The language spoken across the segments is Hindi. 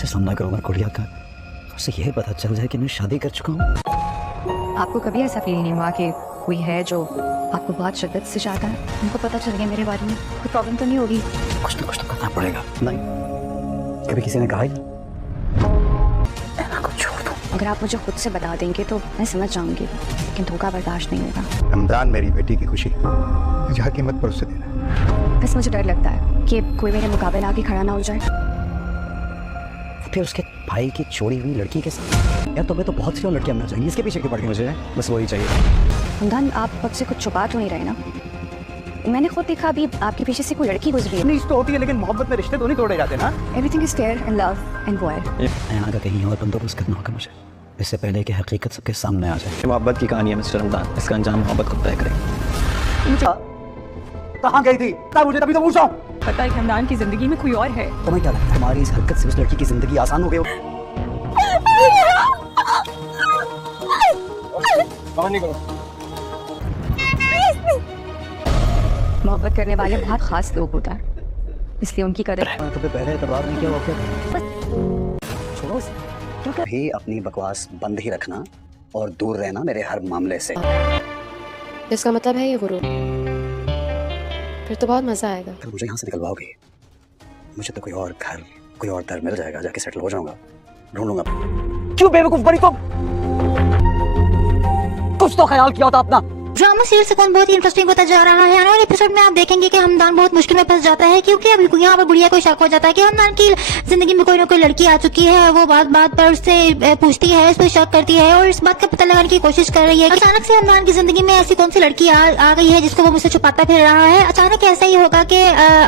कैसे सामना करूंगा गुड़िया का? उसे यह पता चल जाए कि मैं शादी कर चुका हूँ। आपको कभी ऐसा फील नहीं हुआ कि कोई है जो आपको बहुत शिद्दत से चाहता है? उनको पता चल गया मेरे बारे में, कोई प्रॉब्लम तो नहीं होगी? कुछ ना कुछ तो करना पड़ेगा। नहीं, कभी किसी ने कहा ही ऐना को छोड़ दो। अगर आप मुझे खुद से बता देंगे तो मैं समझ जाऊंगी, लेकिन धोखा बर्दाश्त नहीं होगा। हमदान मेरी बेटी की खुशी मुझे हर कीमत पर उससे देना है। बस मुझे डर लगता है कि कोई मेरे मुकाबले आके खड़ा ना हो जाए। फिर उसके भाई की छोड़ी हुई लड़की के साथ। यार तुम्हें तो बहुत सी और लड़कियां मिल जाएंगी, इसके पीछे क्यों पड़ गई? मुझे बस वही चाहिए। हमदान, आप मुझसे कुछ छुपा तो नहीं रहे ना? मैंने खुद देखा अभी आपके पीछे से कोई लड़की गुजरी है। नहीं तो होती है, लेकिन मोहब्बत में रिश्ते तो नहीं तोड़े जाते ना। Everything is fair in love and war. ऐना का कहीं और बंदोबस्त करना होगा मुझे, इससे पहले कि हकीकत सबके सामने आ जाए। मोहब्बत की कहानी है मिस्टर हमदान, इसका अंजाम मोहब्बत खुद तय करेगी। कहाँ गई थी? मुझे तभी तो पूछ रहा हूँ। पता है हमदान की जिंदगी में कोई और है। तुम्हें क्या लगता है तुम्हारी इस हरकत से उस लड़की की जिंदगी आसान हो गई? मोहब्बत करने वाले बहुत खास लोग होता है, इसलिए उनकी कदर। तुम्हें पहले एतबार नहीं किया, छोड़ो उसे। भी अपनी बकवास बंद ही रखना और दूर रहना मेरे हर मामले से। इसका मतलब है ये गुरु, फिर तो बहुत मजा आएगा। अगर मुझे यहाँ से निकलवाओगे, मुझे तो कोई और घर, कोई और दर मिल जाएगा, जाके सेटल हो जाऊंगा, ढूंढ लूंगा। क्यों बेवकूफ बनी तुम? कुछ तो ख्याल किया होता अपना। ड्रामा सीरियल से कौन बहुत ही इंटरेस्टिंग होता जा रहा है। और एपिसोड में आप देखेंगे कि हमदान बहुत मुश्किल में फंस जाता है, क्योंकि अभी यहाँ पर गुड़िया को शक हो जाता है कि हमदान की जिंदगी में कोई ना कोई लड़की आ चुकी है। वो बात बात पर उससे पूछती है, उस पर शक करती है और इस बात का पता लगाने की कोशिश कर रही है। अचानक से हमदान की जिंदगी में ऐसी कौन सी लड़की आ गई है जिसको वो मुझसे छुपाता फिर रहा है। अचानक ऐसा ही होगा कि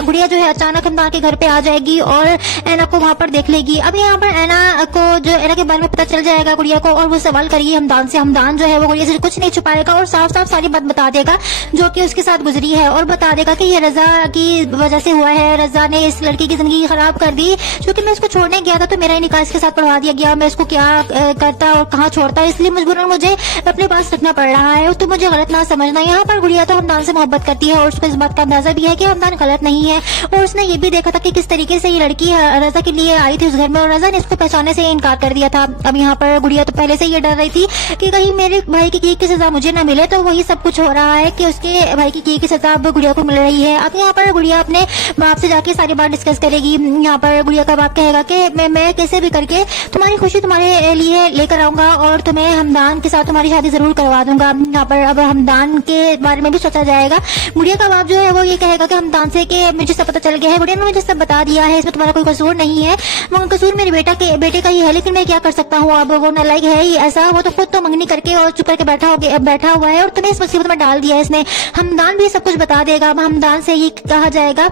गुड़िया जो है अचानक हमदान के घर पे आ जाएगी और ऐना को वहाँ पर देख लेगी। अब यहाँ पर ऐना को जो ऐना के बारे में पता चल जाएगा गुड़िया को, और वो सवाल करेगी हमदान से। हमदान जो है वो गुड़िया से कुछ नहीं छुपाएगा और साफ साफ सारी बात बता देगा जो कि उसके साथ गुजरी है, और बता देगा कि ये रजा की वजह से हुआ है। रजा ने इस लड़की की जिंदगी खराब कर दी। क्योंकि मैं इसको छोड़ने गया था तो मेरा ही निकाह इसके साथ पढ़वा दिया गया। मैं इसको क्या करता और कहाँ छोड़ता, इसलिए मजबूरन मुझे अपने पास रखना पड़ रहा है। तो मुझे गलत ना समझना। यहाँ पर गुड़िया तो हमदान से मोहब्बत करती है और उसको इस बात का अंदाजा भी है कि हमदान गलत नहीं है, और उसने ये भी देखा था कि किस तरीके से ये लड़की रजा के लिए आई थी उस घर में, और रजा ने इसको पहचानने से इनकार कर दिया था। अब यहाँ पर गुड़िया तो पहले से ये डर रही थी कि कहीं मेरे भाई की सजा मुझे न मिले, तो वही सब कुछ हो रहा है कि उसके भाई की सजा अब गुड़िया को मिल रही है। अब यहाँ पर गुड़िया अपने बाप से जाके सारी बात डिस्कस करेगी। यहाँ पर गुड़िया का बाप कहेगा कि मैं कैसे भी करके तुम्हारी खुशी तुम्हारे लिए लेकर आऊंगा और तुम्हें हमदान के साथ तुम्हारी शादी जरूर करवा दूंगा। यहाँ पर अब हमदान के बारे में भी सोचा जाएगा। गुड़िया का बाप जो है वो ये कहेगा कि हमदान से कि मुझे सब पता चल गया है, गुड़िया ने मुझे सब बता दिया है, इसमें तुम्हारा कोई कसूर नहीं है, वो कसूर मेरे बेटे का ही है, लेकिन मैं क्या कर सकता हूँ। अब वो नालायक है ही ऐसा, वो तो खुद तो मंगनी करके और चुप करके बैठा हुआ है और तुम्हें इस मुसीबत में डाल दिया है इसने। हमदान भी सब कुछ बता देगा। अब हमदान से ये कहा जाएगा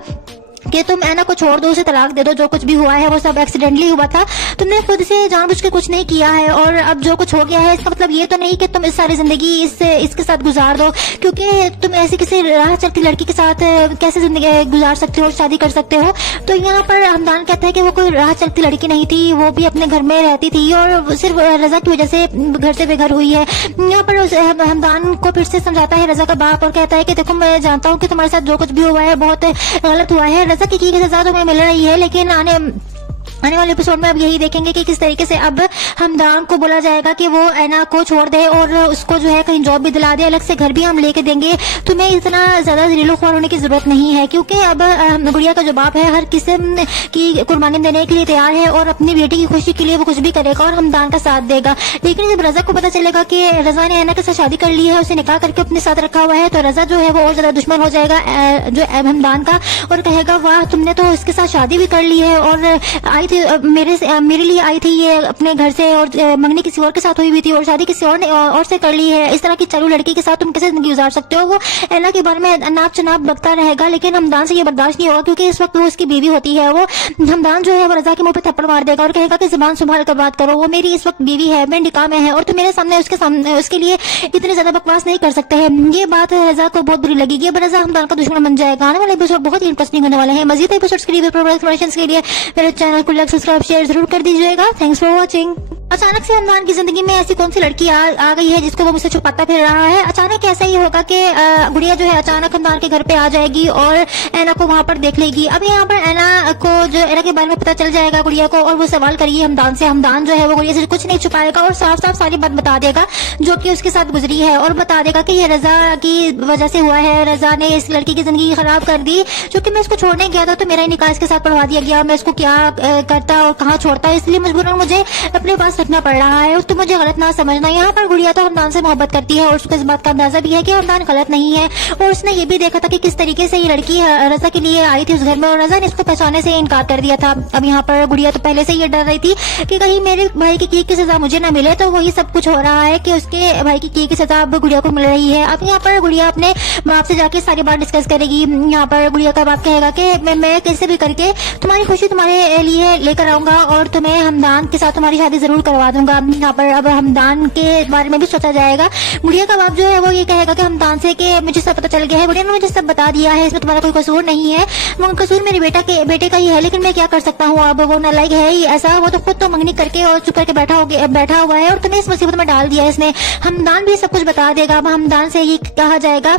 कि तुम ऐना को छोड़ दो, उसे तलाक दे दो, जो कुछ भी हुआ है वो सब एक्सीडेंटली हुआ था, तुमने खुद से जानबूझ के कुछ नहीं किया है, और अब जो कुछ हो गया है इसका मतलब ये तो नहीं कि तुम इस सारी जिंदगी इसके साथ गुजार दो, क्योंकि तुम ऐसी किसी राह चलती लड़की के साथ कैसे जिंदगी गुजार सकते हो, शादी कर सकते हो। तो यहाँ पर हमदान कहता है कि वो कोई राह चलती लड़की नहीं थी, वो भी अपने घर में रहती थी और सिर्फ रजा की वजह से घर से बेघर हुई है। यहाँ पर हमदान को फिर से समझाता है रजा का बाप और कहता है कि देखो मैं जानता हूँ कि तुम्हारे साथ जो कुछ भी हुआ है बहुत गलत हुआ है, रजा की सजा तुम्हें मिल रही है, लेकिन आने वाले एपिसोड में अब यही देखेंगे कि किस तरीके से अब हमदान को बोला जाएगा कि वो ऐना को छोड़ दे और उसको जो है कहीं जॉब भी दिला दे, अलग से घर भी हम लेके देंगे, तुम्हें इतना ज्यादा ज़लील-ख्वार होने की जरूरत नहीं है। क्योंकि अब गुड़िया का जो बाप है हर किस्म की कुर्बानी देने के लिए तैयार है और अपनी बेटी की खुशी के लिए वो कुछ भी करेगा और हमदान का साथ देगा। लेकिन जब रजा को पता चलेगा कि रजा ने ऐना के साथ शादी कर ली है, उसे निकाह करके अपने साथ रखा हुआ है, तो रजा जो है वो और ज्यादा दुश्मन हो जाएगा जो हमदान का, और कहेगा वाह तुमने तो इसके साथ शादी भी कर ली है और आई थी मेरे लिए आई थी ये अपने घर से, और मंगनी किसी और के साथ हुई हुई थी और शादी किसी और से कर ली है। इस तरह की चालू लड़की के साथ तुम कैसे जिंदगी गुजार सकते हो। वो ऐना के बारे में नाप चनाप बकता रहेगा, लेकिन हमदान से ये बर्दाश्त नहीं होगा क्योंकि इस वक्त वो उसकी बीवी होती है। वो हमदान जो है वो रजा के मुंह पे थप्पड़ मार देगा और कहेगा कि जुबान संभाल कर बात करो, वो मेरी इस वक्त बीवी है, मैं निकाह में है और तुम मेरे सामने उसके लिए इतने ज्यादा बकवास नहीं कर सकते हैं। ये बात रजा को बहुत बुरी लगेगी। अब रजा हमदान का दुश्मन बन जाएगा। आने वाले एपिसोड बहुत ही इंटरेस्टिंग होने वाले हैं। मजीद एपिसोड्स के लिए मेरे चैनल को लाइक सब्सक्राइब शेयर जरूर कर दीजिएगा। Thanks for watching. अचानक से हमदान की जिंदगी में ऐसी कौन सी लड़की आ गई है जिसको वो मुझसे छुपाता फिर रहा है। अचानक ऐसा ही होगा कि गुड़िया जो है अचानक हमदान के घर पे आ जाएगी और ऐना को वहां पर देख लेगी। अब यहाँ पर ऐना को जो ऐना के बारे में पता चल जाएगा गुड़िया को, और वो सवाल करेगी हमदान से। हमदान जो है वो गुड़िया से कुछ नहीं छुपाएगा और साफ साफ सारी बात बता देगा जो कि उसके साथ गुजरी है, और बता देगा कि ये रजा की वजह से हुआ है। रजा ने इस लड़की की जिंदगी खराब कर दी, क्योंकि मैं इसको छोड़ने गया था तो मेरा निकाह इसके साथ पढ़वा दिया गया। मैं इसको क्या करता और कहाँ छोड़ता, इसलिए मजबूरन मुझे अपने पास रखना पड़ रहा है। तो मुझे गलत ना समझना। यहाँ पर गुड़िया तो हमदान से मोहब्बत करती है और उसको इस बात का अंदाजा भी है कि हमदान गलत नहीं है, और उसने ये भी देखा था कि किस तरीके से ये लड़की रजा के लिए आई थी उस घर में, और रजा ने इसको पहचानने से इनकार कर दिया था। अब यहाँ पर गुड़िया तो पहले से ये डर रही थी कि कहीं मेरे भाई की सजा मुझे न मिले, तो वही सब कुछ हो रहा है कि उसके भाई की सजा अब गुड़िया को मिल रही है। अब यहाँ पर गुड़िया अपने बाप से जाके सारी बात डिस्कस करेगी। यहाँ पर गुड़िया का बाप कहेगा कि मैं कैसे भी करके तुम्हारी खुशी तुम्हारे लिए लेकर आऊंगा और तुम्हें हमदान के साथ तुम्हारी शादी जरूर करवा दूंगा। यहाँ पर अब हमदान के बारे में भी सोचा जाएगा। गुड़िया का बाप जो है वो ये कहेगा कि हमदान से कि मुझे सब पता चल गया है, गुड़िया ने मुझे सब बता दिया है, इसमें तुम्हारा कोई कसूर नहीं है, वो कसूर मेरे बेटे का ही है, लेकिन मैं क्या कर सकता हूँ। अब वो नालायक है ही ऐसा, वो तो खुद तो मंगनी करके और चुप करके बैठा हुआ है और तुम्हें इस मुसीबत में डाल दिया है इसने। हमदान भी सब कुछ बता देगा। अब हमदान से ये कहा जाएगा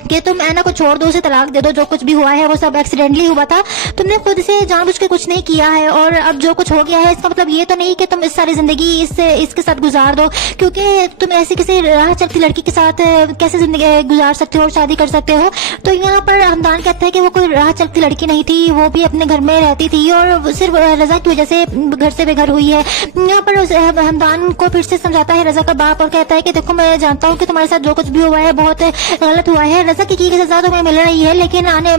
कि तुम ऐना को छोड़ दो, उसे तलाक दे दो, जो कुछ भी हुआ है वो सब एक्सीडेंटली हुआ था, तुमने खुद से जानबूझ के कुछ नहीं किया है, और अब जो कुछ हो गया है इसका मतलब ये तो नहीं कि तुम इस सारी जिंदगी इसके साथ गुजार दो, क्योंकि तुम ऐसी किसी राह चलती लड़की के साथ कैसे जिंदगी गुजार सकते हो और शादी कर सकते हो। तो यहाँ पर हमदान कहता है कि वो कोई राह चलती लड़की नहीं थी, वो भी अपने घर में रहती थी और सिर्फ रजा की वजह से घर से बेघर हुई है। यहाँ पर हमदान को फिर से समझाता है रजा का बाप और कहता है कि देखो मैं जानता हूँ कि तुम्हारे साथ जो कुछ भी हुआ है बहुत गलत हुआ है, रजा की सजा तुम्हें मिल रही है, लेकिन आने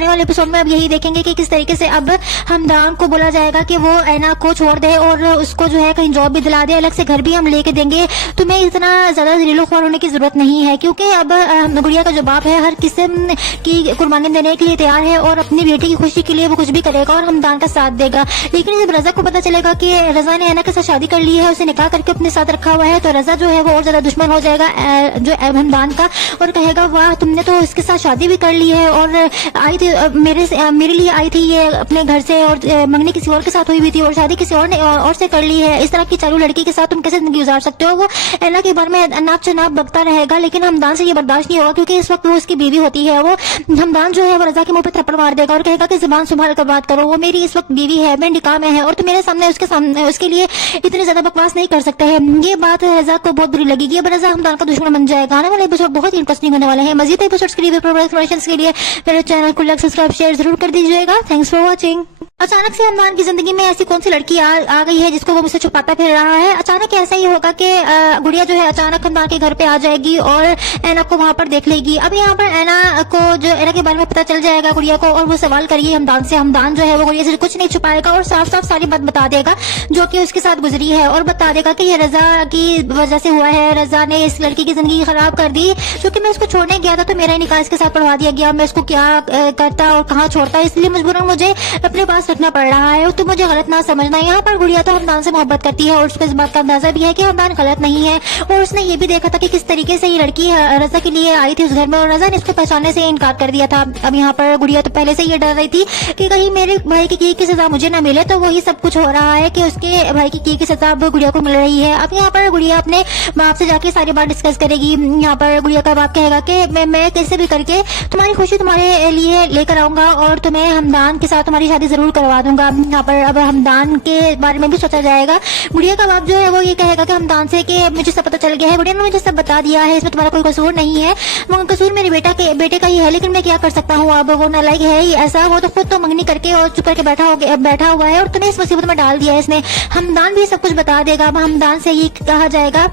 वाले एपिसोड में अब यही देखेंगे कि किस तरीके से अब हमदान को बोला जाएगा कि वो ऐना को छोड़ दे और उसको जो है कहीं जॉब भी दिला दे, अलग से घर भी हम लेके देंगे, तुम्हें इतना ज्यादा ज़लील-ख्वार होने की जरूरत नहीं है, क्योंकि अब गुड़िया का जो बाप है हर किस्म की कुर्बानी देने के लिए तैयार है और अपनी बेटी की खुशी के लिए वो कुछ भी करेगा और हमदान का साथ देगा। लेकिन जब रजा को पता चलेगा कि रजा ने ऐना के साथ शादी कर ली है, उसे निकाह करके अपने साथ रखा हुआ है, तो रजा जो है वो और ज्यादा दुश्मन हो जाएगा जो हमदान का, और कहेगा वाह तुमने तो इसके साथ शादी भी कर ली है और आई मेरे लिए आई थी ये अपने घर से, और मंगनी किसी और के साथ हुई हुई थी और शादी किसी और से कर ली है, इस तरह की चालू लड़की के साथ तुम कैसे जिंदगी गुजार सकते हो। वो ऐना के बारे में नाप चनाप बकता रहेगा, लेकिन हमदान से ये बर्दाश्त नहीं होगा क्योंकि इस वक्त वो उसकी बीवी होती है। वो हमदान जो है वो रजा के मुंह पे थप्पड़ मार देगा और कहेगा कि जुबान संभाल कर बात करो, वो मेरी इस वक्त बीवी है, मैं निकाह में है और तुम मेरे सामने उसके लिए इतनी ज्यादा बकवास नहीं कर सकते हैं। ये बात रजा को बहुत बुरी लगेगी। अब रजा हमदान का दुश्मन बन जाएगा। आने वाले एपिसोड बहुत इंटरेस्टिंग होने वाले हैं। मजीद एपिसोड्स के लिए मेरे चैनल को लाइक सब्सक्राइब शेयर जरूर कर दीजिएगा। Thanks for watching. अचानक से हमदान की जिंदगी में ऐसी कौन सी लड़की आ गई है जिसको वो मुझसे छुपाता फिर रहा है। अचानक ऐसा ही होगा कि गुड़िया जो है अचानक हमदान के घर पे आ जाएगी और ऐना को वहां पर देख लेगी। अब यहाँ पर ऐना को जो ऐना के बारे में पता चल जाएगा गुड़िया को, और वो सवाल करेगी हमदान से। हमदान जो है वो गुड़िया से कुछ नहीं छुपाएगा और साफ साफ सारी बात बता देगा जो कि उसके साथ गुजरी है, और बता देगा कि ये रजा की वजह से हुआ है। रजा ने इस लड़की की जिंदगी खराब कर दी, क्योंकि मैं इसको छोड़ने गया था तो मेरा निकाह इसके साथ पढ़वा दिया गया। मैं इसको क्या करता और कहाँ छोड़ता, इसलिए मजबूरन मुझे अपने पास रखना पड़ रहा है। तो मुझे गलत ना समझना। यहाँ पर गुड़िया तो हमदान से मोहब्बत करती है और उसको इस बात का अंदाजा भी है कि हमदान गलत नहीं है, और उसने ये भी देखा था कि किस तरीके से ये लड़की रजा के लिए आई थी उस घर में, और रजा ने इसको पहचानने से इनकार कर दिया था। अब यहाँ पर गुड़िया तो पहले से ये डर रही थी कि कहीं मेरे भाई की सजा मुझे न मिले, तो वही सब कुछ हो रहा है कि उसके भाई की सजा अब गुड़िया को मिल रही है। अब यहाँ पर गुड़िया अपने बाप से जाके सारी बात डिस्कस करेगी। यहाँ पर गुड़िया का बाप कहेगा कि मैं कैसे भी करके तुम्हारी खुशी तुम्हारे लिए लेकर आऊंगा और तुम्हें हमदान के साथ तुम्हारी शादी जरूर करवा दूंगा। यहाँ पर अब हमदान के बारे में भी सोचा जाएगा। गुड़िया का बाप जो है वो ये कहेगा कि हमदान से कि मुझे सब पता चल गया है, गुड़िया ने मुझे सब बता दिया है, इसमें तुम्हारा कोई कसूर नहीं है, वो कसूर मेरे बेटे का ही है, लेकिन मैं क्या कर सकता हूँ। अब वो नालायक है ही ऐसा, वो तो खुद तो मंगनी करके और चुप करके बैठा हुआ है और तुम्हें इस मुसीबत में डाल दिया है इसने। हमदान भी सब कुछ बता देगा। अब हमदान से ये कहा जाएगा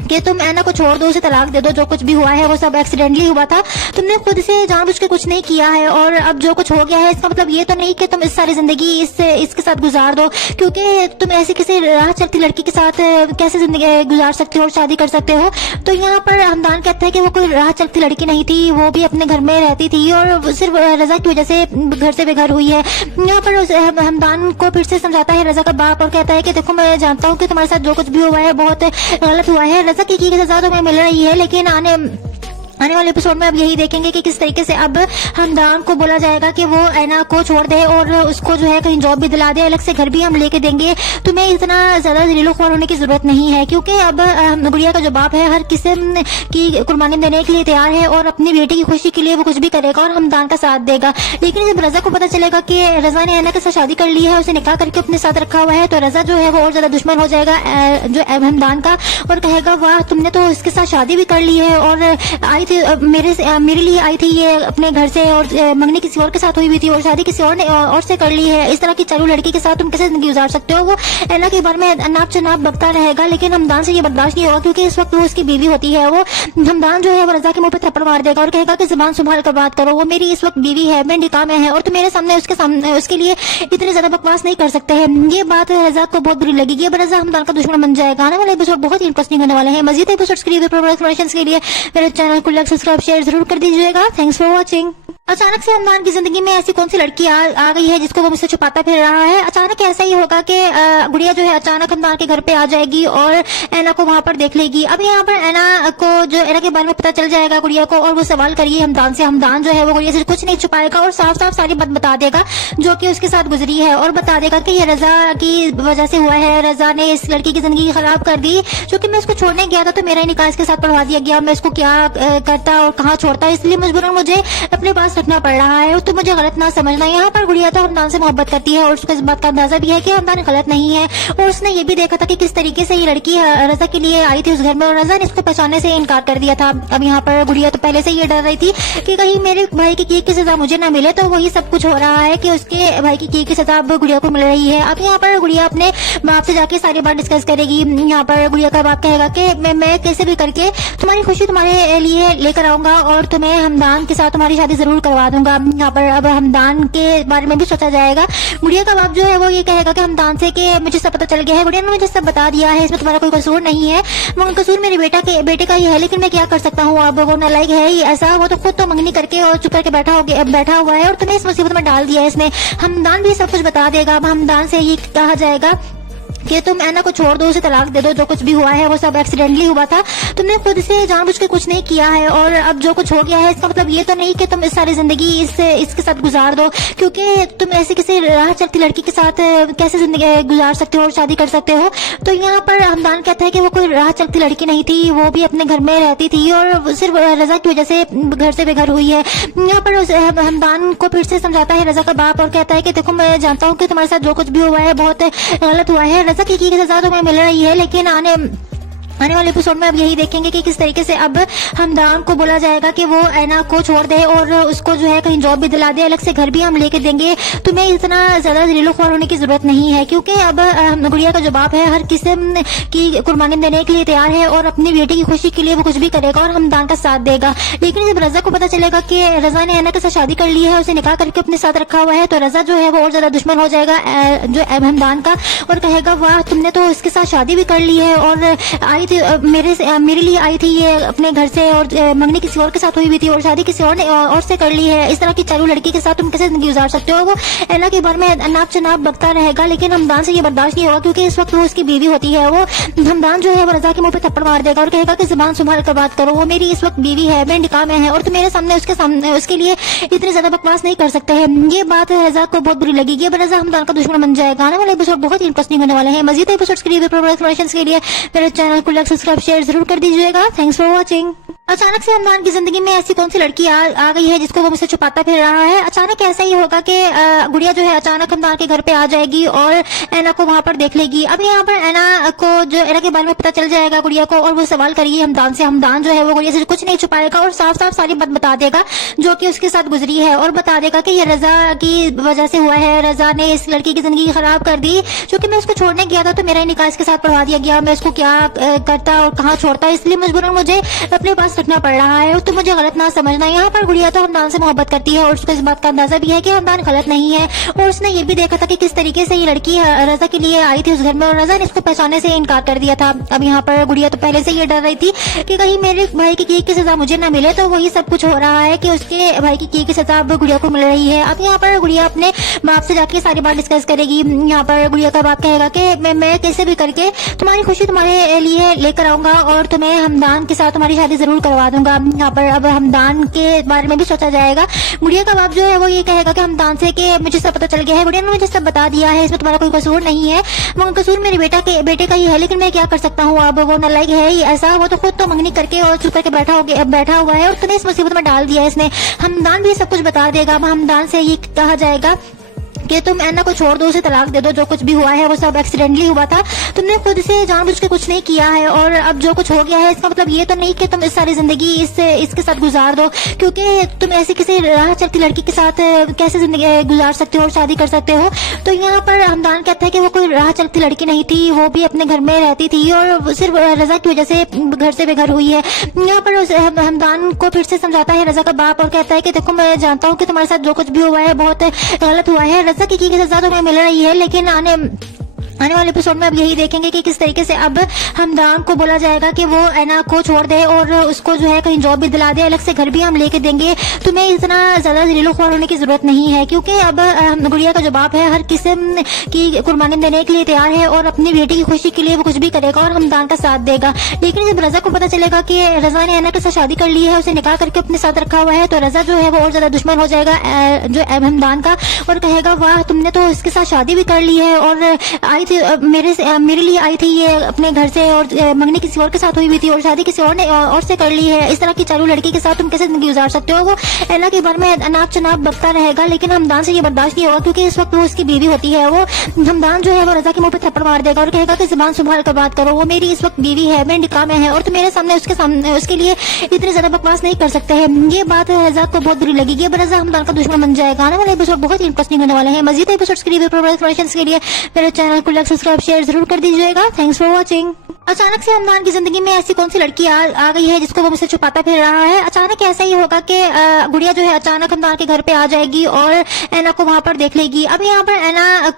कि तुम ऐना को छोड़ दो, उसे तलाक दे दो, जो कुछ भी हुआ है वो सब एक्सीडेंटली हुआ था, तुमने खुद से जानबूझ के कुछ नहीं किया है, और अब जो कुछ हो गया है इसका मतलब ये तो नहीं कि तुम इस सारी जिंदगी इसके साथ गुजार दो, क्योंकि तुम ऐसी किसी राह चलती लड़की के साथ कैसे जिंदगी गुजार सकते हो और शादी कर सकते हो। तो यहाँ पर हमदान कहता है कि वो कोई राह चलती लड़की नहीं थी, वो भी अपने घर में रहती थी और सिर्फ रजा की वजह से घर से बेघर हुई है। यहाँ पर हमदान को फिर से समझाता है रजा का बाप और कहता है कि देखो मैं जानता हूँ कि तुम्हारे साथ जो कुछ भी हुआ है बहुत गलत हुआ है, रजा की सजा तुम्हें मिल रही है, लेकिन आने वाले एपिसोड में अब यही देखेंगे कि किस तरीके से अब हमदान को बोला जाएगा कि वो ऐना को छोड़ दे और उसको जो है कहीं जॉब भी दिला दे, अलग से घर भी हम लेके देंगे, तुम्हें इतना ज्यादा दिलो ख्वार होने की जरूरत नहीं है, क्योंकि अब गुड़िया का जो बाप है हर किस्म की कुर्बानी देने के लिए तैयार है और अपनी बेटी की खुशी के लिए वो कुछ भी करेगा और हमदान का साथ देगा। लेकिन जब रजा को पता चलेगा कि रजा ने ऐना के साथ शादी कर ली है, उसे निकाह करके अपने साथ रखा हुआ है, तो रजा जो है वो और ज्यादा दुश्मन हो जाएगा जो हमदान का और कहेगा वाह तुमने तो इसके साथ शादी भी कर ली है और आई थी मेरे लिए आई थी ये अपने घर से और मंगनी किसी और के साथ हुई हुई थी और शादी किसी और ने और से कर ली है, इस तरह की चालू लड़की के साथ तुम कैसे जिंदगी गुजार सकते हो। वो ऐना के बारे में नाप चनाप बकता रहेगा, लेकिन हमदान से ये बर्दाश्त नहीं होगा क्योंकि इस वक्त वो उसकी बीवी होती है। वो हमदान जो है वो रजा के मुंह पे थप्पड़ मार देगा और कहेगा कि जुबान संभाल कर बात करो, वो मेरी इस वक्त बीवी है, मैं निकाह में है और तुम मेरे सामने उसके लिए इतनी ज्यादा बकवास नहीं कर सकते हैं। ये बात रजा को बहुत बुरी लगेगी, अब रजा हमदान का दुश्मन बन जाएगा। आने वाले एपिसोड बहुत ही इंटरेस्टिंग होने वाले हैं। मजीद एपिसोड्स के लिए मेरे चैनल को लाइक सब्सक्राइब शेयर जरूर कर दीजिएगा। Thanks for watching. अचानक से हमदान की जिंदगी में ऐसी कौन सी लड़की आ गई है जिसको वो मुझसे छुपाता फिर रहा है। अचानक ऐसा ही होगा कि गुड़िया जो है अचानक हमदान के घर पे आ जाएगी और ऐना को वहां पर देख लेगी। अब यहाँ पर ऐना को जो ऐना के बारे में पता चल जाएगा गुड़िया को और वो सवाल करिए हमदान से। हमदान जो है वो गुड़िया से कुछ नहीं छुपाएगा और साफ साफ सारी बात बता देगा जो कि उसके साथ गुजरी है और बता देगा कि ये रजा की वजह से हुआ है, रजा ने इस लड़की की जिंदगी खराब कर दी, क्योंकि मैं इसको छोड़ने गया था तो मेरा निकाह इसके साथ पढ़वा दिया गया, मैं इसको क्या करता और कहाँ छोड़ता, इसलिए मजबूरन मुझे अपने पास रखना पड़ रहा है। तो मुझे गलत ना समझना। यहाँ पर गुड़िया तो हमदान से मोहब्बत करती है और उसको इस बात का अंदाजा भी है कि हमदान गलत नहीं है और उसने ये भी देखा था कि किस तरीके से ये लड़की रजा के लिए आई थी उस घर में और रजा ने इसको पहचानने से इनकार कर दिया था। अब यहाँ पर गुड़िया तो पहले से ये डर रही थी कि कहीं मेरे भाई की किए की सजा मुझे ना मिले, तो वही सब कुछ हो रहा है कि उसके भाई की किए की सजा अब गुड़िया को मिल रही है। अब यहाँ पर गुड़िया अपने बाप से जाके सारी बात डिस्कस करेगी। यहाँ पर गुड़िया का बाप कहेगा कि मैं कैसे भी करके तुम्हारी खुशी तुम्हारे लिए लेकर आऊंगा और तुम्हें हमदान के साथ तुम्हारी शादी जरूर करवा दूंगा। यहाँ पर अब हमदान के बारे में भी सोचा जाएगा। गुड़िया का बाप जो है वो ये कहेगा कि हमदान से कि मुझे सब पता चल गया है, गुड़िया ने मुझे सब बता दिया है, इसमें तुम्हारा कोई कसूर नहीं है, वो कसूर मेरे बेटे का ही है, लेकिन मैं क्या कर सकता हूँ, अब वो नालायक है ही ऐसा, वो तो खुद तो मंगनी करके और चुप करके बैठा हुआ है और तुम्हें इस मुसीबत में डाल दिया है इसने। हमदान भी सब कुछ बता देगा। अब हमदान से ये कहा जाएगा कि तुम ऐना को छोड़ दो, उसे तलाक दे दो, जो कुछ भी हुआ है वो सब एक्सीडेंटली हुआ था, तुमने खुद से जानबूझ के कुछ नहीं किया है और अब जो कुछ हो गया है इसका मतलब ये तो नहीं कि तुम इस सारी जिंदगी इसके साथ गुजार दो, क्योंकि तुम ऐसे किसी राह चलती लड़की के साथ कैसे जिंदगी गुजार सकते हो और शादी कर सकते हो। तो यहाँ पर हमदान कहता है कि वो कोई राह चलती लड़की नहीं थी, वो भी अपने घर में रहती थी और सिर्फ रजा की वजह से घर से बेघर हुई है। यहाँ पर हमदान को फिर से समझाता है रजा का बाप और कहता है कि देखो मैं जानता हूँ कि तुम्हारे साथ जो कुछ भी हुआ है बहुत गलत हुआ है, रजा की सजा तुम्हें मिल रही है, लेकिन आने वाले एपिसोड में अब यही देखेंगे कि किस तरीके से अब हमदान को बोला जाएगा कि वो ऐना को छोड़ दे और उसको जो है कहीं जॉब भी दिला दे, अलग से घर भी हम लेके देंगे, तुम्हें इतना ज्यादा दिलो ख्वार होने की जरूरत नहीं है, क्योंकि अब गुड़िया का जो बाप है हर किस्म की कुर्बानी देने के लिए तैयार है और अपनी बेटी की खुशी के लिए वो कुछ भी करेगा और हमदान का साथ देगा। लेकिन जब रजा को पता चलेगा कि रजा ने ऐना के साथ शादी कर ली है, उसे निकाह करके अपने साथ रखा हुआ है, तो रजा जो है वो और ज्यादा दुश्मन हो जाएगा जो हमदान का और कहेगा वाह तुमने तो इसके साथ शादी भी कर ली है और आई थी मेरे लिए आई थी ये अपने घर से और मंगनी किसी और के साथ हुई हुई थी और शादी किसी और ने और से कर ली है, इस तरह की चालू लड़की के साथ तुम कैसे जिंदगी गुजार सकते हो। वो ऐना के बारे में नाप चनाप बकता रहेगा, लेकिन हमदान से ये बर्दाश्त नहीं होगा क्योंकि इस वक्त वो उसकी बीवी होती है। वो हमदान जो है वो रजा के मुंह पे थप्पड़ मार देगा और कहेगा कि जुबान संभाल कर बात करो, वो मेरी इस वक्त बीवी है, मैं निकाह में है और तुम मेरे सामने उसके लिए इतनी ज्यादा बकवास नहीं कर सकते हैं। ये बात रजा को बहुत बुरी लगेगी, अब रजा हमदान का दुश्मन बन जाएगा। आने वाले एपिसोड बहुत ही इंटरेस्टिंग होने वाले हैं। मजीद एपिसोड्स के लिए मेरे चैनल को लाइक सब्सक्राइब शेयर जरूर कर दीजिएगा। Thanks for watching. अचानक से हमदान की जिंदगी में ऐसी कौन सी लड़की आ गई है जिसको वो मुझसे छुपाता फिर रहा है। अचानक ऐसा ही होगा कि गुड़िया जो है अचानक हमदान के घर पे आ जाएगी और ऐना को वहां पर देख लेगी। अब यहाँ पर ऐना को जो ऐना के बारे में पता चल जाएगा गुड़िया को और वो सवाल करिए हमदान से। हमदान जो है वो गुड़िया से कुछ नहीं छुपाएगा और साफ साफ सारी बात बता देगा जो कि उसके साथ गुजरी है और बता देगा कि ये रजा की वजह से हुआ है, रजा ने इस लड़की की जिंदगी खराब कर दी, क्योंकि मैं उसको छोड़ने गया था तो मेरा निकाह इसके साथ पढ़वा दिया गया, मैं उसको क्या करता और कहाँ छोड़ता, इसलिए मजबूरन मुझे अपने पास रखना पड़ रहा है। तो मुझे गलत ना समझना। यहाँ पर गुड़िया तो हमदान से मोहब्बत करती है और उसको इस बात का अंदाजा भी है कि हमदान गलत नहीं है और उसने ये भी देखा था कि किस तरीके से ये लड़की रजा के लिए आई थी उस घर में और रजा ने इसको पहचानने से इनकार कर दिया था। अब यहाँ पर गुड़िया तो पहले से ये डर रही थी कि कहीं मेरे भाई की किए की सजा मुझे ना मिले, तो वही सब कुछ हो रहा है कि उसके भाई की किए की सजा अब गुड़िया को मिल रही है। अब यहाँ पर गुड़िया अपने बाप से जाके सारी बात डिस्कस करेगी। यहाँ पर गुड़िया का बाप कहेगा कि मैं कैसे भी करके तुम्हारी खुशी तुम्हारे लिए लिए लेकर आऊंगा और तुम्हें हमदान के साथ तुम्हारी शादी जरूर करवा दूंगा। यहाँ पर अब हमदान के बारे में भी सोचा जाएगा। गुड़िया का बाप जो है वो ये कहेगा कि हमदान से कि मुझे सब पता चल गया है, गुड़िया ने मुझे सब बता दिया है, इसमें तुम्हारा कोई कसूर नहीं है, वो कसूर मेरे बेटे का ही है, लेकिन मैं क्या कर सकता हूँ। अब वो नालायक है ही ऐसा, वो तो खुद तो मंगनी करके और चुप करके बैठा हुआ है और तुम्हें इस मुसीबत में डाल दिया है इसने। हमदान भी सब कुछ बता देगा। अब हमदान से ये कहा जाएगा कि तुम ऐना को छोड़ दो, उसे तलाक दे दो, जो कुछ भी हुआ है वो सब एक्सीडेंटली हुआ था, तुमने खुद से जानबूझ के कुछ नहीं किया है, और अब जो कुछ हो गया है इसका मतलब ये तो नहीं कि तुम इस सारी जिंदगी इसके साथ गुजार दो, क्योंकि तुम ऐसी किसी राह चलती लड़की के साथ कैसे जिंदगी गुजार सकते हो और शादी कर सकते हो। तो यहाँ पर हमदान कहता है कि वो कोई राह चलती लड़की नहीं थी, वो भी अपने घर में रहती थी और सिर्फ रजा की वजह से घर से बेघर हुई है। यहाँ पर हमदान को फिर से समझाता है रजा का बाप और कहता है कि देखो मैं जानता हूँ कि तुम्हारे साथ जो कुछ भी हुआ है बहुत गलत हुआ है, रजा की सजा तुम्हें मिल रही है, लेकिन आने वाले एपिसोड में अब यही देखेंगे कि किस तरीके से अब हमदान को बोला जाएगा कि वो ऐना को छोड़ दे और उसको जो है कहीं जॉब भी दिला दे, अलग से घर भी हम लेके देंगे, तुम्हें इतना ज्यादा जलीलो ख्वार होने की जरूरत नहीं है, क्योंकि अब गुड़िया का जो बाप है हर किस्म की कुर्बानी देने के लिए तैयार है और अपनी बेटी की खुशी के लिए वो कुछ भी करेगा और हमदान का साथ देगा। लेकिन जब रजा को पता चलेगा कि रजा ने ऐना के साथ शादी कर ली है, उसे निकाह करके अपने साथ रखा हुआ है, तो रजा जो है वो और ज्यादा दुश्मन हो जाएगा जो हमदान का और कहेगा वाह तुमने तो इसके साथ शादी भी कर ली है और आई थी मेरे लिए आई थी ये अपने घर से और मंगनी किसी और के साथ हुई हुई थी और शादी किसी और ने और से कर ली है, इस तरह की चालू लड़की के साथ तुम कैसे जिंदगी गुजार सकते हो। वो ऐना के बारे में अनाप चनाप बकता रहेगा, लेकिन हमदान से ये बर्दाश्त नहीं होगा क्योंकि इस वक्त वो उसकी बीवी होती है। वो हमदान जो है वो रजा के मुंह पे थप्पड़ मार देगा और कहेगा कि जुबान संभाल कर बात करो, वो मेरी इस वक्त बीवी है, मेरे निकाह में है और तुम मेरे सामने उसके लिए इतनी ज्यादा बकवास नहीं कर सकते हैं। ये बात रजा को बहुत बुरी लगेगी। अब रजा हमदान का दुश्मन बन जाएगा। आने वाले एपिसोड बहुत ही इंटरेस्टिंग होने वाले हैं। मजीद एपिसोड्स के लिए के लिए मेरे चैनल को लाइक सब्सक्राइब शेयर जरूर कर दीजिएगा। Thanks for watching. अचानक से हमदान की जिंदगी में ऐसी कौन सी लड़की आ गई है जिसको वो मुझसे छुपाता फिर रहा है। अचानक ऐसा ही होगा कि गुड़िया जो है अचानक हमदान के घर पे आ जाएगी और ऐना को वहां पर देख लेगी। अब यहाँ पर ऐना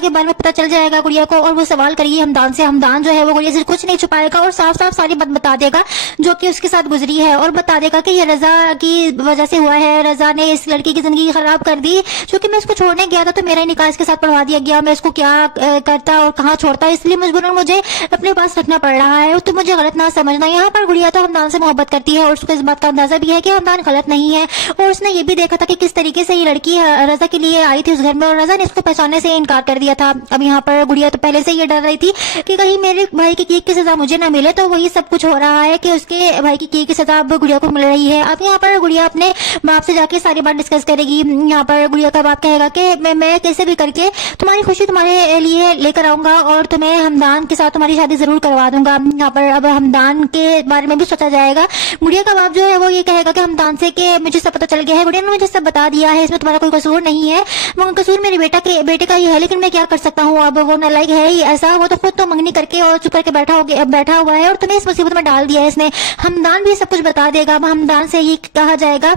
के बारे में पता चल जाएगा गुड़िया को और वो सवाल करेगी हमदान से। हमदान जो है वो गुड़िया से कुछ नहीं छुपाएगा और साफ साफ सारी बात बता देगा जो कि उसके साथ गुजरी है और बता देगा कि ये रजा की वजह से हुआ है, रजा ने इस लड़की की जिंदगी खराब कर दी, क्योंकि मैं इसको छोड़ने गया था तो मेरा निकाह इसके साथ पढ़वा दिया गया, मैं इसको क्या करता और कहाँ छोड़ता, इसलिए मजबूरन मुझे अपने पास रखना पड़ रहा है। तो मुझे गलत ना समझना। यहाँ पर गुड़िया तो हमदान से मोहब्बत करती है और उसको इस बात का अंदाजा भी है कि हमदान गलत नहीं है और उसने ये भी देखा था कि किस तरीके से ये लड़की रजा के लिए आई थी उस घर में और रजा ने इसको पहचानने से इनकार कर दिया था। अब यहाँ पर गुड़िया तो पहले से ये डर रही थी कि कहीं मेरे भाई की केक की सजा मुझे ना मिले, तो वही सब कुछ हो रहा है कि उसके भाई की केक की सजा अब गुड़िया को मिल रही है। अब यहाँ पर गुड़िया अपने बाप से जाके सारी बात डिस्कस करेगी। यहाँ पर गुड़िया का बाप कहेगा कि मैं कैसे भी करके तुम्हारी खुशी तुम्हारे लिए लेकर आऊंगा और तुम्हें हमदान के साथ तुम्हारी शादी जरूर करवा दूंगा। यहाँ पर अब हमदान के बारे में भी सोचा जाएगा। गुड़िया का बाप जो है वो ये कहेगा कि हमदान से कि मुझे सब पता चल गया है, गुड़िया ने मुझे सब बता दिया है, इसमें तुम्हारा कोई कसूर नहीं है, वो कसूर मेरे बेटे का ही है, लेकिन मैं क्या कर सकता हूँ। अब वो नालायक है ही ऐसा, वो तो खुद तो मंगनी करके और चुप करके बैठा हुआ है और तुम्हें इस मुसीबत में डाल दिया है इसने। हमदान भी सब कुछ बता देगा। अब हमदान से ये कहा जाएगा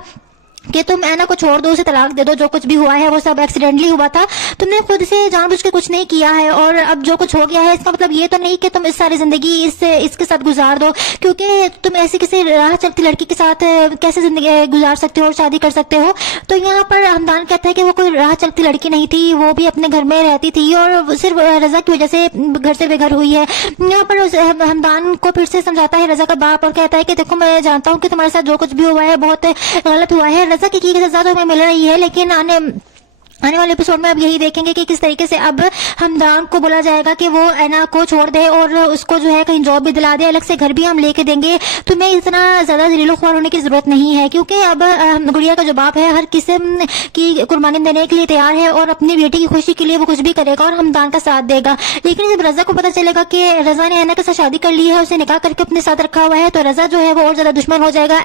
कि तुम ऐना को छोड़ दो, उसे तलाक दे दो, जो कुछ भी हुआ है वो सब एक्सीडेंटली हुआ था, तुमने खुद से जानबूझ के कुछ नहीं किया है और अब जो कुछ हो गया है इसका मतलब ये तो नहीं कि तुम इस सारी जिंदगी इसके साथ गुजार दो, क्योंकि तुम ऐसी किसी राह चलती लड़की के साथ कैसे जिंदगी गुजार सकते हो और शादी कर सकते हो। तो यहाँ पर हमदान कहता है कि वो कोई राह चलती लड़की नहीं थी, वो भी अपने घर में रहती थी और सिर्फ रजा की वजह से घर से बेघर हुई है। यहाँ पर हमदान को फिर से समझाता है रजा का बाप और कहता है कि देखो मैं जानता हूँ कि तुम्हारे साथ जो कुछ भी हुआ है बहुत गलत हुआ है, रजा की सजा तुम्हें मिल रही है, लेकिन आने वाले एपिसोड में अब यही देखेंगे कि किस तरीके से अब हमदान को बोला जाएगा कि वो ऐना को छोड़ दे और उसको जो है कहीं जॉब भी दिला दे, अलग से घर भी हम लेके देंगे, तुम्हें इतना ज्यादा जलीलो ख्वार होने की जरूरत नहीं है, क्योंकि अब गुड़िया का जो बाप है हर किस्म की कुर्बानी देने के लिए तैयार है और अपनी बेटी की खुशी के लिए वो कुछ भी करेगा और हमदान का साथ देगा। लेकिन जब रजा को पता चलेगा कि रजा ने ऐना के साथ शादी कर ली है, उसे निकाह करके अपने साथ रखा हुआ है, तो रजा जो है वो और ज्यादा दुश्मन हो जाएगा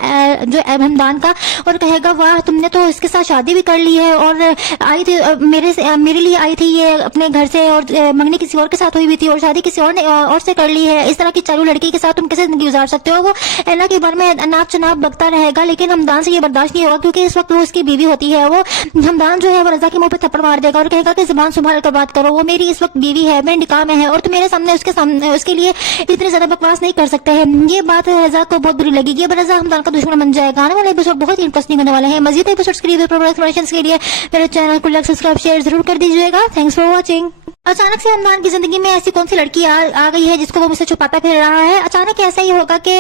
जो हमदान का और कहेगा वाह तुमने तो इसके साथ शादी भी कर ली है और आई थी मेरे लिए आई थी ये अपने घर से और मंगनी किसी और के साथ हुई हुई थी और शादी किसी और ने और से कर ली है, इस तरह की चालू लड़की के साथ तुम कैसे जिंदगी गुजार सकते हो। वो ऐना के बारे में अनाप चनाप बकता रहेगा, लेकिन हमदान से ये बर्दाश्त नहीं होगा क्योंकि इस वक्त वो उसकी बीवी होती है। वो हमदान जो है वो रजा के मुंह पे थप्पड़ मार देगा और कहेगा कि जुबान संभाल कर बात करो, वो मेरी इस वक्त बीवी है, मेरे निकाह में है और तुम मेरे सामने उसके लिए इतनी ज्यादा बकवास नहीं कर सकते हैं। ये बात रजा को बहुत बुरी लगेगी। अब रजा हमदान का दुश्मन बन जाएगा। आने वाले एपिसोड बहुत ही इंटरेस्टिंग होने वाले हैं। मजीद एपिसोड्स के लिए मेरे चैनल को लाइक सब्सक्राइब शेयर जरूर कर दीजिएगा। Thanks for watching. अचानक से हमदान की जिंदगी में ऐसी कौन सी लड़की आ गई है जिसको वो मुझसे छुपाता फिर रहा है। अचानक ऐसा ही होगा कि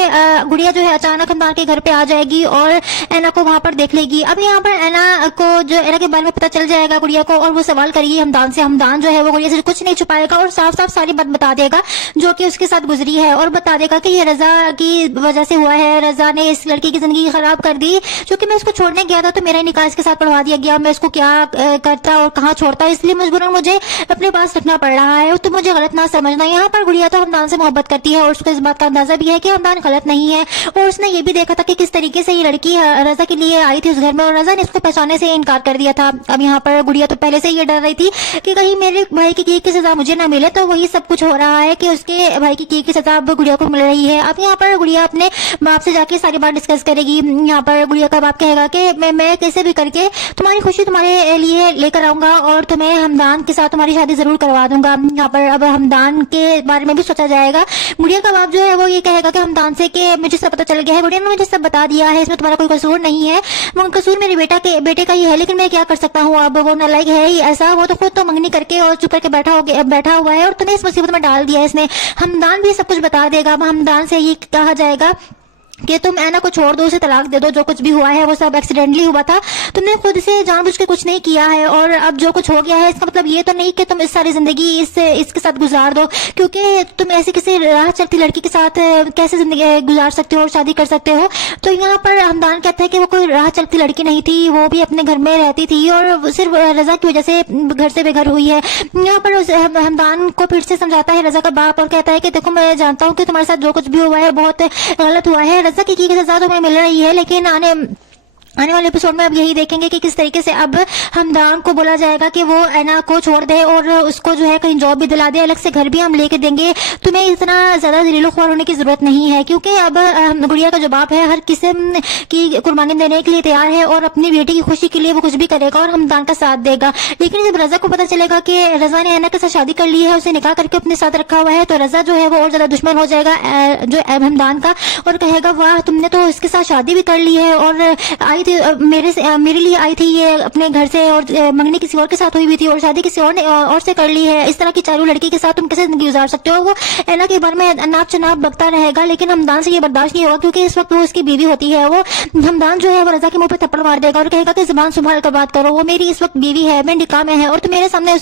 गुड़िया जो है अचानक हमदान के घर पे आ जाएगी और ऐना को वहां पर देख लेगी। अब यहाँ पर ऐना को जो ऐना के बारे में पता चल जाएगा गुड़िया को, और वो सवाल करेगी हमदान से। हमदान जो है वो गुड़िया से कुछ नहीं छुपाएगा और साफ साफ सारी बात बता देगा जो कि उसके साथ गुजरी है, और बता देगा कि ये रजा की वजह से हुआ है। रजा ने इस लड़की की जिंदगी खराब कर दी। क्योंकि मैं उसको छोड़ने गया था तो मेरा निकाह इसके साथ पढ़वा दिया गया। मैं उसको क्या करता और कहाँ छोड़ता, इसलिए मजबूरन मुझे अपने पास रखना पड़ रहा है। तो मुझे गलत ना समझना। यहाँ पर गुड़िया तो हमदान से मोहब्बत करती है और उसको इस बात का अंदाजा भी है कि हमदान गलत नहीं है, और उसने ये भी देखा था कि किस तरीके से ये लड़की रजा के लिए आई थी उस घर में, और रजा ने इसको पहचानने से इनकार कर दिया था। अब यहाँ पर गुड़िया तो पहले से ये डर रही थी कि कहीं मेरे भाई की सजा मुझे ना मिले, तो वही सब कुछ हो रहा है कि उसके भाई की सजा अब गुड़िया को मिल रही है। अब यहाँ पर गुड़िया अपने बाप से जाके सारी बात डिस्कस करेगी। यहाँ पर गुड़िया का बाप कहेगा कि मैं कैसे भी करके तुम्हारी खुशी तुम्हारे लिए लेकर आऊंगा और तुम्हें हमदान के साथ तुम्हारी शादी जरूर करवा दूंगा। यहाँ पर अब हमदान के बारे में भी सोचा जाएगा। गुड़िया का बाप जो है वो ये कहेगा कि हमदान से कि मुझे सब पता चल गया है, गुड़िया ने मुझे सब बता दिया है, इसमें तुम्हारा कोई कसूर नहीं है, वो कसूर मेरे बेटे का ही है, लेकिन मैं क्या कर सकता हूँ। अब वो नालायक है ही ऐसा, वो तो खुद तो मंगनी करके और चुप करके बैठा हुआ है और तुम्हें इस मुसीबत में डाल दिया है इसने। हमदान भी सब कुछ बता देगा। अब हमदान से ये कहा जाएगा कि तुम ऐना को छोड़ दो, उसे तलाक दे दो, जो कुछ भी हुआ है वो सब एक्सीडेंटली हुआ था, तुमने खुद से जानबूझ के कुछ नहीं किया है, और अब जो कुछ हो गया है इसका मतलब ये तो नहीं कि तुम इस सारी जिंदगी इसके साथ गुजार दो, क्योंकि तुम ऐसी किसी राह चलती लड़की के साथ कैसे जिंदगी गुजार सकते हो और शादी कर सकते हो। तो यहाँ पर हमदान कहता है कि वो कोई राह चलती लड़की नहीं थी, वो भी अपने घर में रहती थी और सिर्फ रजा की वजह से घर से बेघर हुई है। यहाँ पर हमदान को फिर से समझाता है रजा का बाप और कहता है कि देखो मैं जानता हूँ कि तुम्हारे साथ जो कुछ भी हुआ है बहुत गलत हुआ है, रजा की सजा तुम्हें मिल रही है, लेकिन आने वाले एपिसोड में अब यही देखेंगे कि किस तरीके से अब हमदान को बोला जाएगा कि वो ऐना को छोड़ दे और उसको जो है कहीं जॉब भी दिला दे, अलग से घर भी हम लेके देंगे, तुम्हें इतना ज्यादा दिलो ख्वार होने की जरूरत नहीं है। क्योंकि अब गुड़िया का जो बाप है हर किस्म की कुर्बानी देने के लिए तैयार है और अपनी बेटी की खुशी के लिए वो कुछ भी करेगा और हमदान का साथ देगा। लेकिन जब रजा को पता चलेगा कि रजा ने ऐना के साथ शादी कर ली है, उसे निकाह करके अपने साथ रखा हुआ है, तो रजा जो है वो और ज्यादा दुश्मन हो जाएगा जो हमदान का, और कहेगा वाह तुमने तो इसके साथ शादी भी कर ली है और आई मेरे लिए आई थी ये अपने घर से, और मंगनी किसी और के साथ हुई हुई थी और शादी किसी और से कर ली है। इस तरह की चालू लड़की के साथ तुम कैसे जिंदगी गुजार सकते हो। वो ऐना के बारे में नाप चनाप बकता रहेगा, लेकिन हमदान से ये बर्दाश्त नहीं होगा क्योंकि इस वक्त वो उसकी बीवी होती है। वो हमदान जो है वो रजा के मुंह पे थप्पड़ मार देगा और कहेगा कि जुबान संभाल कर बात करो, वो मेरी इस वक्त बीवी है, मैं निकाह में है और तुम मेरे सामने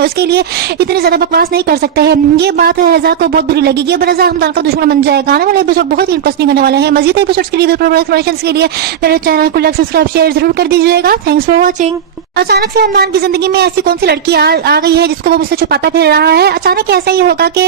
उसके लिए इतनी ज्यादा बकवास नहीं कर सकते हैं। ये बात रजा को बहुत बुरी लगेगी। अब रजा हमदान का दुश्मन बन जाएगा। आने वाले एपिसोड बहुत ही इंटरेस्टिंग होने वाले हैं। मजीद एपिसोड्स के लिए इन्फॉर्मेशन के लिए मेरे चैनल को लाइक सब्सक्राइब शेयर जरूर कर दीजिएगा। Thanks for watching. अचानक से हमदान की जिंदगी में ऐसी कौन सी लड़की आ गई है जिसको वो मुझसे छुपाता फिर रहा है। अचानक ऐसा ही होगा कि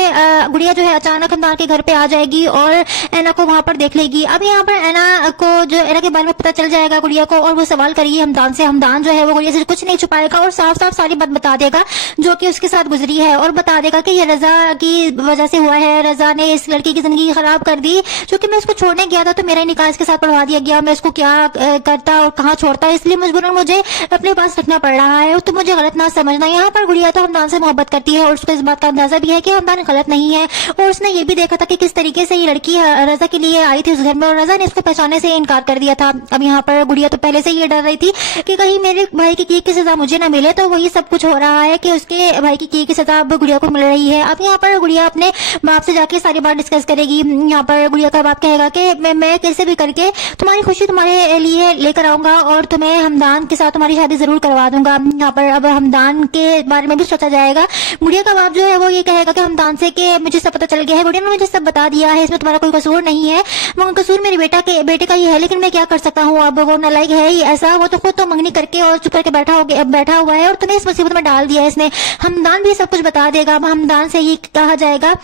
गुड़िया जो है अचानक हमदान के घर पे आ जाएगी और ऐना को वहां पर देख लेगी। अब यहाँ पर ऐना को जो ऐना के बारे में पता चल जाएगा गुड़िया को, और वो सवाल करेगी हमदान से। हमदान जो है वो गुड़िया से कुछ नहीं छुपाएगा और साफ साफ सारी बात बता देगा जो कि उसके साथ गुजरी है, और बता देगा कि ये रजा की वजह से हुआ है। रजा ने इस लड़की की जिंदगी खराब कर दी। क्योंकि मैं उसको छोड़ने गया था तो मेरा निकाह इसके साथ पढ़वा दिया गया। मैं उसको क्या करता और कहाँ छोड़ता, इसलिए मजबूरन मुझे अपने पास रखना पड़ रहा है। तो मुझे गलत ना समझना। यहाँ पर गुड़िया तो हमदान से मोहब्बत करती है और उसको इस बात का अंदाजा भी है कि हमदान गलत नहीं है, और उसने ये भी देखा था कि किस तरीके से ये लड़की रजा के लिए आई थी उस घर में, और रजा ने इसको पहचानने से इनकार कर दिया था। अब यहाँ पर गुड़िया तो पहले से ये डर रही थी कि कहीं मेरे भाई की सजा मुझे ना मिले, तो वही सब कुछ हो रहा है कि उसके भाई की सजा अब गुड़िया को मिल रही है। अब यहाँ पर गुड़िया अपने बाप से जाके सारी बात डिस्कस करेगी। यहाँ पर गुड़िया का बाप कहेगा कि मैं कैसे भी करके तुम्हारी खुशी तुम्हारे लिए लेकर आऊंगा और तुम्हें हमदान के साथ तुम्हारी शादी जरूर करवा दूंगा। यहाँ पर अब हमदान के बारे में भी सोचा जाएगा। गुड़िया का बाप जो है वो ये कहेगा कि हमदान से कि मुझे सब पता चल गया है, गुड़िया ने मुझे सब बता दिया है, इसमें तुम्हारा कोई कसूर नहीं है, वो कसूर मेरे बेटे का ही है, लेकिन मैं क्या कर सकता हूँ। अब वो नालायक है ही ऐसा, वो तो खुद तो मंगनी करके और चुप करके बैठा हुआ है और तुम्हें इस मुसीबत में डाल दिया है इसने। हमदान भी सब कुछ बता देगा। अब हमदान से ये कहा जाएगा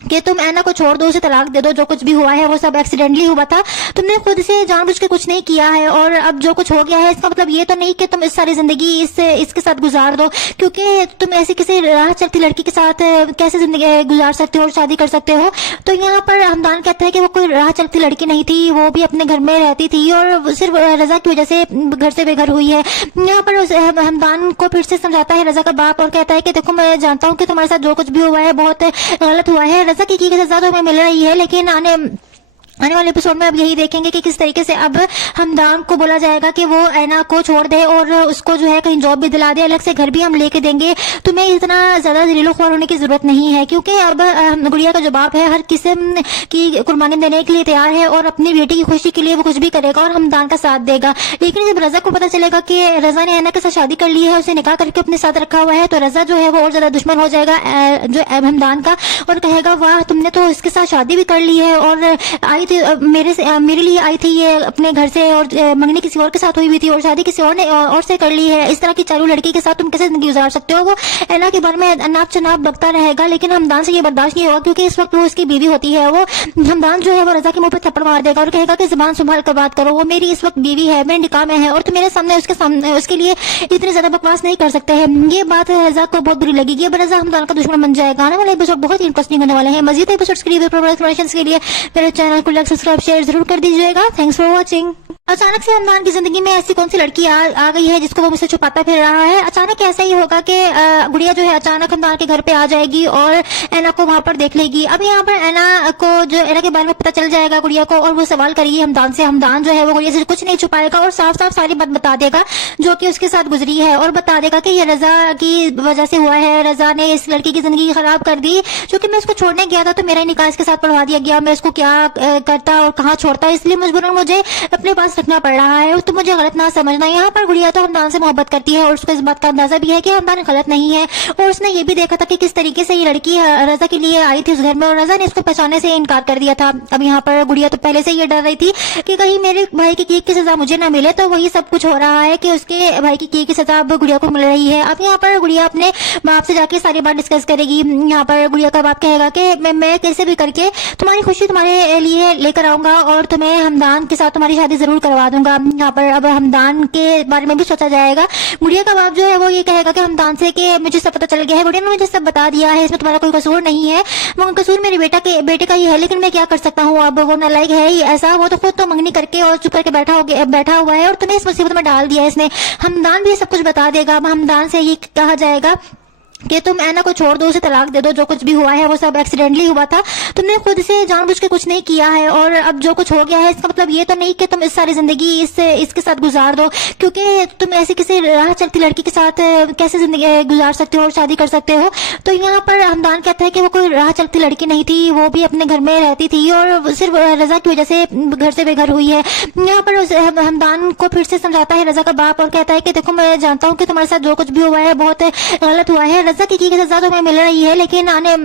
कि तुम ऐना को छोड़ दो, उसे तलाक दे दो, जो कुछ भी हुआ है वो सब एक्सीडेंटली हुआ था, तुमने खुद से जानबूझ के कुछ नहीं किया है, और अब जो कुछ हो गया है इसका मतलब ये तो नहीं कि तुम इस सारी जिंदगी इसके साथ गुजार दो, क्योंकि तुम ऐसी किसी राह चलती लड़की के साथ कैसे जिंदगी गुजार सकते हो और शादी कर सकते हो। तो यहाँ पर हमदान कहता है कि वो कोई राह चलती लड़की नहीं थी, वो भी अपने घर में रहती थी और सिर्फ रजा की वजह से घर से बेघर हुई है। यहाँ पर हमदान को फिर से समझाता है रजा का बाप और कहता है कि देखो मैं जानता हूँ कि तुम्हारे साथ जो कुछ भी हुआ है बहुत गलत हुआ है, रजा की सजा तुम्हें मिल रही है, लेकिन आने वाले एपिसोड में अब यही देखेंगे कि किस तरीके से अब हमदान को बोला जाएगा कि वो ऐना को छोड़ दे और उसको जो है कहीं जॉब भी दिला दे, अलग से घर भी हम लेके देंगे, तुम्हें इतना ज्यादा दिलो ख्वार होने की जरूरत नहीं है, क्योंकि अब गुड़िया का जो बाप है हर किस्म की कुर्बानी देने के लिए तैयार है और अपनी बेटी की खुशी के लिए वो कुछ भी करेगा और हमदान का साथ देगा। लेकिन जब रजा को पता चलेगा कि रजा ने ऐना के साथ शादी कर ली है, उसे निकाह करके अपने साथ रखा हुआ है, तो रजा जो है वो और ज्यादा दुश्मन हो जाएगा जो हमदान का और कहेगा वाह तुमने तो इसके साथ शादी भी कर ली है और आई थी मेरे लिए आई थी ये अपने घर से और मंगनी किसी और के साथ हुई हुई थी और शादी किसी और ने और से कर ली है, इस तरह की चालू लड़की के साथ तुम कैसे जिंदगी गुजार सकते हो। वो ऐना के बारे में अनाप शनाप बकता रहेगा, लेकिन हमदान से ये बर्दाश्त नहीं होगा क्योंकि इस वक्त वो उसकी बीवी होती है। वो हमदान जो है वो रजा के मुंह पर थप्पड़ मार देगा और कहेगा कि जुबान संभाल कर बात करो, वो मेरी इस वक्त बीवी है, मेरे निकाह में है और तुम मेरे सामने उसके लिए इतनी ज्यादा बकवास नहीं कर सकते हैं। ये बात रजा को बहुत बुरी लगेगी, अब रजा हमदान का दुश्मन बन जाएगा। आने वाले एपिसोड बहुत ही इंटरेस्टिंग होने वाले हैं। मजीद एपिसोड्स के लिए के लिए मेरे चैनल को लाइक सब्सक्राइब शेयर जरूर कर दीजिएगा। Thanks for watching. अचानक से हमदान की जिंदगी में ऐसी कौन सी लड़की आ गई है जिसको वो मुझसे छुपाता फिर रहा है। अचानक ऐसा ही होगा कि गुड़िया जो है अचानक हमदान के घर पे आ जाएगी और ऐना को वहां पर देख लेगी। अब यहाँ पर ऐना को जो ऐना के बारे में पता चल जाएगा गुड़िया को और वो सवाल करेगी हमदान से। हमदान जो है वो गुड़िया से कुछ नहीं छुपाएगा और साफ साफ सारी बात बता देगा जो कि उसके साथ गुजरी है और बता देगा कि ये रजा की वजह से हुआ है, रजा ने इस लड़की की जिंदगी खराब कर दी। क्योंकि मैं इसको छोड़ने गया था तो मेरा निकाह इसके साथ पढ़वा दिया गया, मैं इसको क्या करता और कहाँ छोड़ता, इसलिए मजबूरन मुझे अपने पास रखना पड़ रहा है। तो मुझे गलत ना समझना। यहाँ पर गुड़िया तो हमदान से मोहब्बत करती है और उसको इस बात का अंदाजा भी है कि हमदान गलत नहीं है और उसने ये भी देखा था कि किस तरीके से ये लड़की रजा के लिए आई थी उस घर में और रजा ने इसको पहचानने से इनकार कर दिया था। अब यहाँ पर गुड़िया तो पहले से ये डर रही थी कि कहीं मेरे भाई की केक की सजा मुझे ना मिले, तो वही सब कुछ हो रहा है कि उसके भाई की केक की सजा अब गुड़िया को मिल रही है। अब यहाँ पर गुड़िया अपने बाप से जाके सारी बात डिस्कस करेगी। यहाँ पर गुड़िया का बाप कहेगा कि मैं कैसे भी करके तुम्हारी खुशी तुम्हारे लिए लेकर आऊंगा और तुम्हें हमदान के साथ तुम्हारी शादी जरूर करवा दूंगा। यहाँ पर अब हमदान के बारे में भी सोचा जाएगा। गुड़िया का बाप जो है वो ये कहेगा कि हमदान से कि मुझे सब पता चल गया है, गुड़िया ने मुझे सब बता दिया है, इसमें तुम्हारा कोई कसूर नहीं है, वो कसूर मेरे बेटे का ही है, लेकिन मैं क्या कर सकता हूँ, अब वो नालायक है ही ऐसा, वो तो खुद तो मंगनी करके और चुप करके बैठा हुआ है और तुम्हें इस मुसीबत में डाल दिया है इसने। हमदान भी सब कुछ बता देगा। अब हमदान से ये कहा जाएगा कि तुम ऐना को छोड़ दो, उसे तलाक दे दो, जो कुछ भी हुआ है वो सब एक्सीडेंटली हुआ था, तुमने खुद से जानबूझ के कुछ नहीं किया है और अब जो कुछ हो गया है इसका मतलब ये तो नहीं कि तुम इस सारी जिंदगी इसके साथ गुजार दो, क्योंकि तुम ऐसी किसी राह चलती लड़की के साथ कैसे जिंदगी गुजार सकते हो और शादी कर सकते हो। तो यहाँ पर हमदान कहता है कि वो कोई राह चलती लड़की नहीं थी, वो भी अपने घर में रहती थी और सिर्फ रजा की वजह से घर से बेघर हुई है। यहाँ पर हमदान को फिर से समझाता है रजा का बाप और कहता है कि देखो मैं जानता हूँ कि तुम्हारे साथ जो कुछ भी हुआ है बहुत गलत हुआ है, रजा की सजा तुम्हें मिल रही है, लेकिन आने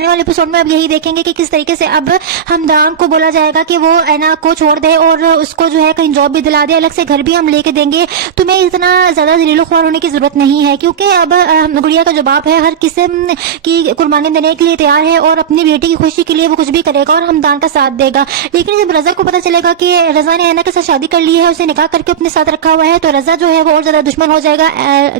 वाले एपिसोड में अब यही देखेंगे कि किस तरीके से अब हमदान को बोला जाएगा कि वो ऐना को छोड़ दे और उसको जो है कहीं जॉब भी दिला दे, अलग से घर भी हम लेके देंगे, तुम्हें इतना ज्यादा दिलो ख्वार होने की जरूरत नहीं है, क्योंकि अब गुड़िया का जो बाप है हर किस्म की कुर्बानी देने के लिए तैयार है और अपनी बेटी की खुशी के लिए वो कुछ भी करेगा और हमदान का साथ देगा। लेकिन जब रजा को पता चलेगा कि रजा ने ऐना के साथ शादी कर ली है, उसे निकाह करके अपने साथ रखा हुआ है, तो रजा जो है वो और ज्यादा दुश्मन हो जाएगा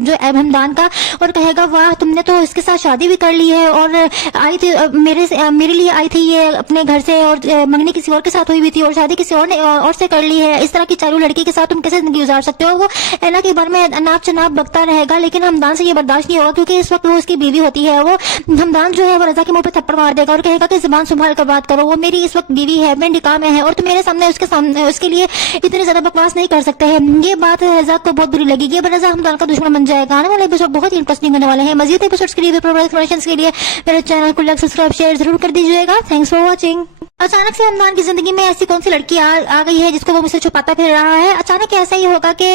जो हमदान का और कहेगा वाह तुमने तो इसके साथ शादी भी कर ली है और आई मेरे लिए आई थी ये अपने घर से और मंगनी किसी और के साथ हुई हुई थी और शादी किसी और ने और से कर ली है, इस तरह की चालू लड़की के साथ तुम कैसे जिंदगी गुजार सकते हो। वो ऐना के बारे में अनाप शनाप बकता रहेगा, लेकिन हमदान से ये बर्दाश्त नहीं होगा क्योंकि इस वक्त वो उसकी बीवी होती है। वो हमदान जो है वो रजा के मुंह पर थप्पड़ मार देगा और कहेगा कि जुबान संभाल कर बात करो, वो मेरी इस वक्त बीवी है, मेरे निकाह में है और तुम मेरे सामने उसके लिए इतनी ज्यादा बकवास नहीं कर सकते हैं। ये बात रजा को बहुत बुरी लगेगी, अब रजा हमदान का दुश्मन बन जाएगा। आने वाले एपिसोड बहुत ही इंटरेस्टिंग होने वाले हैं। मजीद एपिसोड्स के लिए मेरे चैनल को लाइक सब्सक्राइब शेयर जरूर कर दीजिएगा। Thanks for watching. अचानक से हमदान की जिंदगी में ऐसी कौन सी लड़की आ गई है जिसको वो मुझसे छुपाता फिर रहा है। अचानक ऐसा ही होगा कि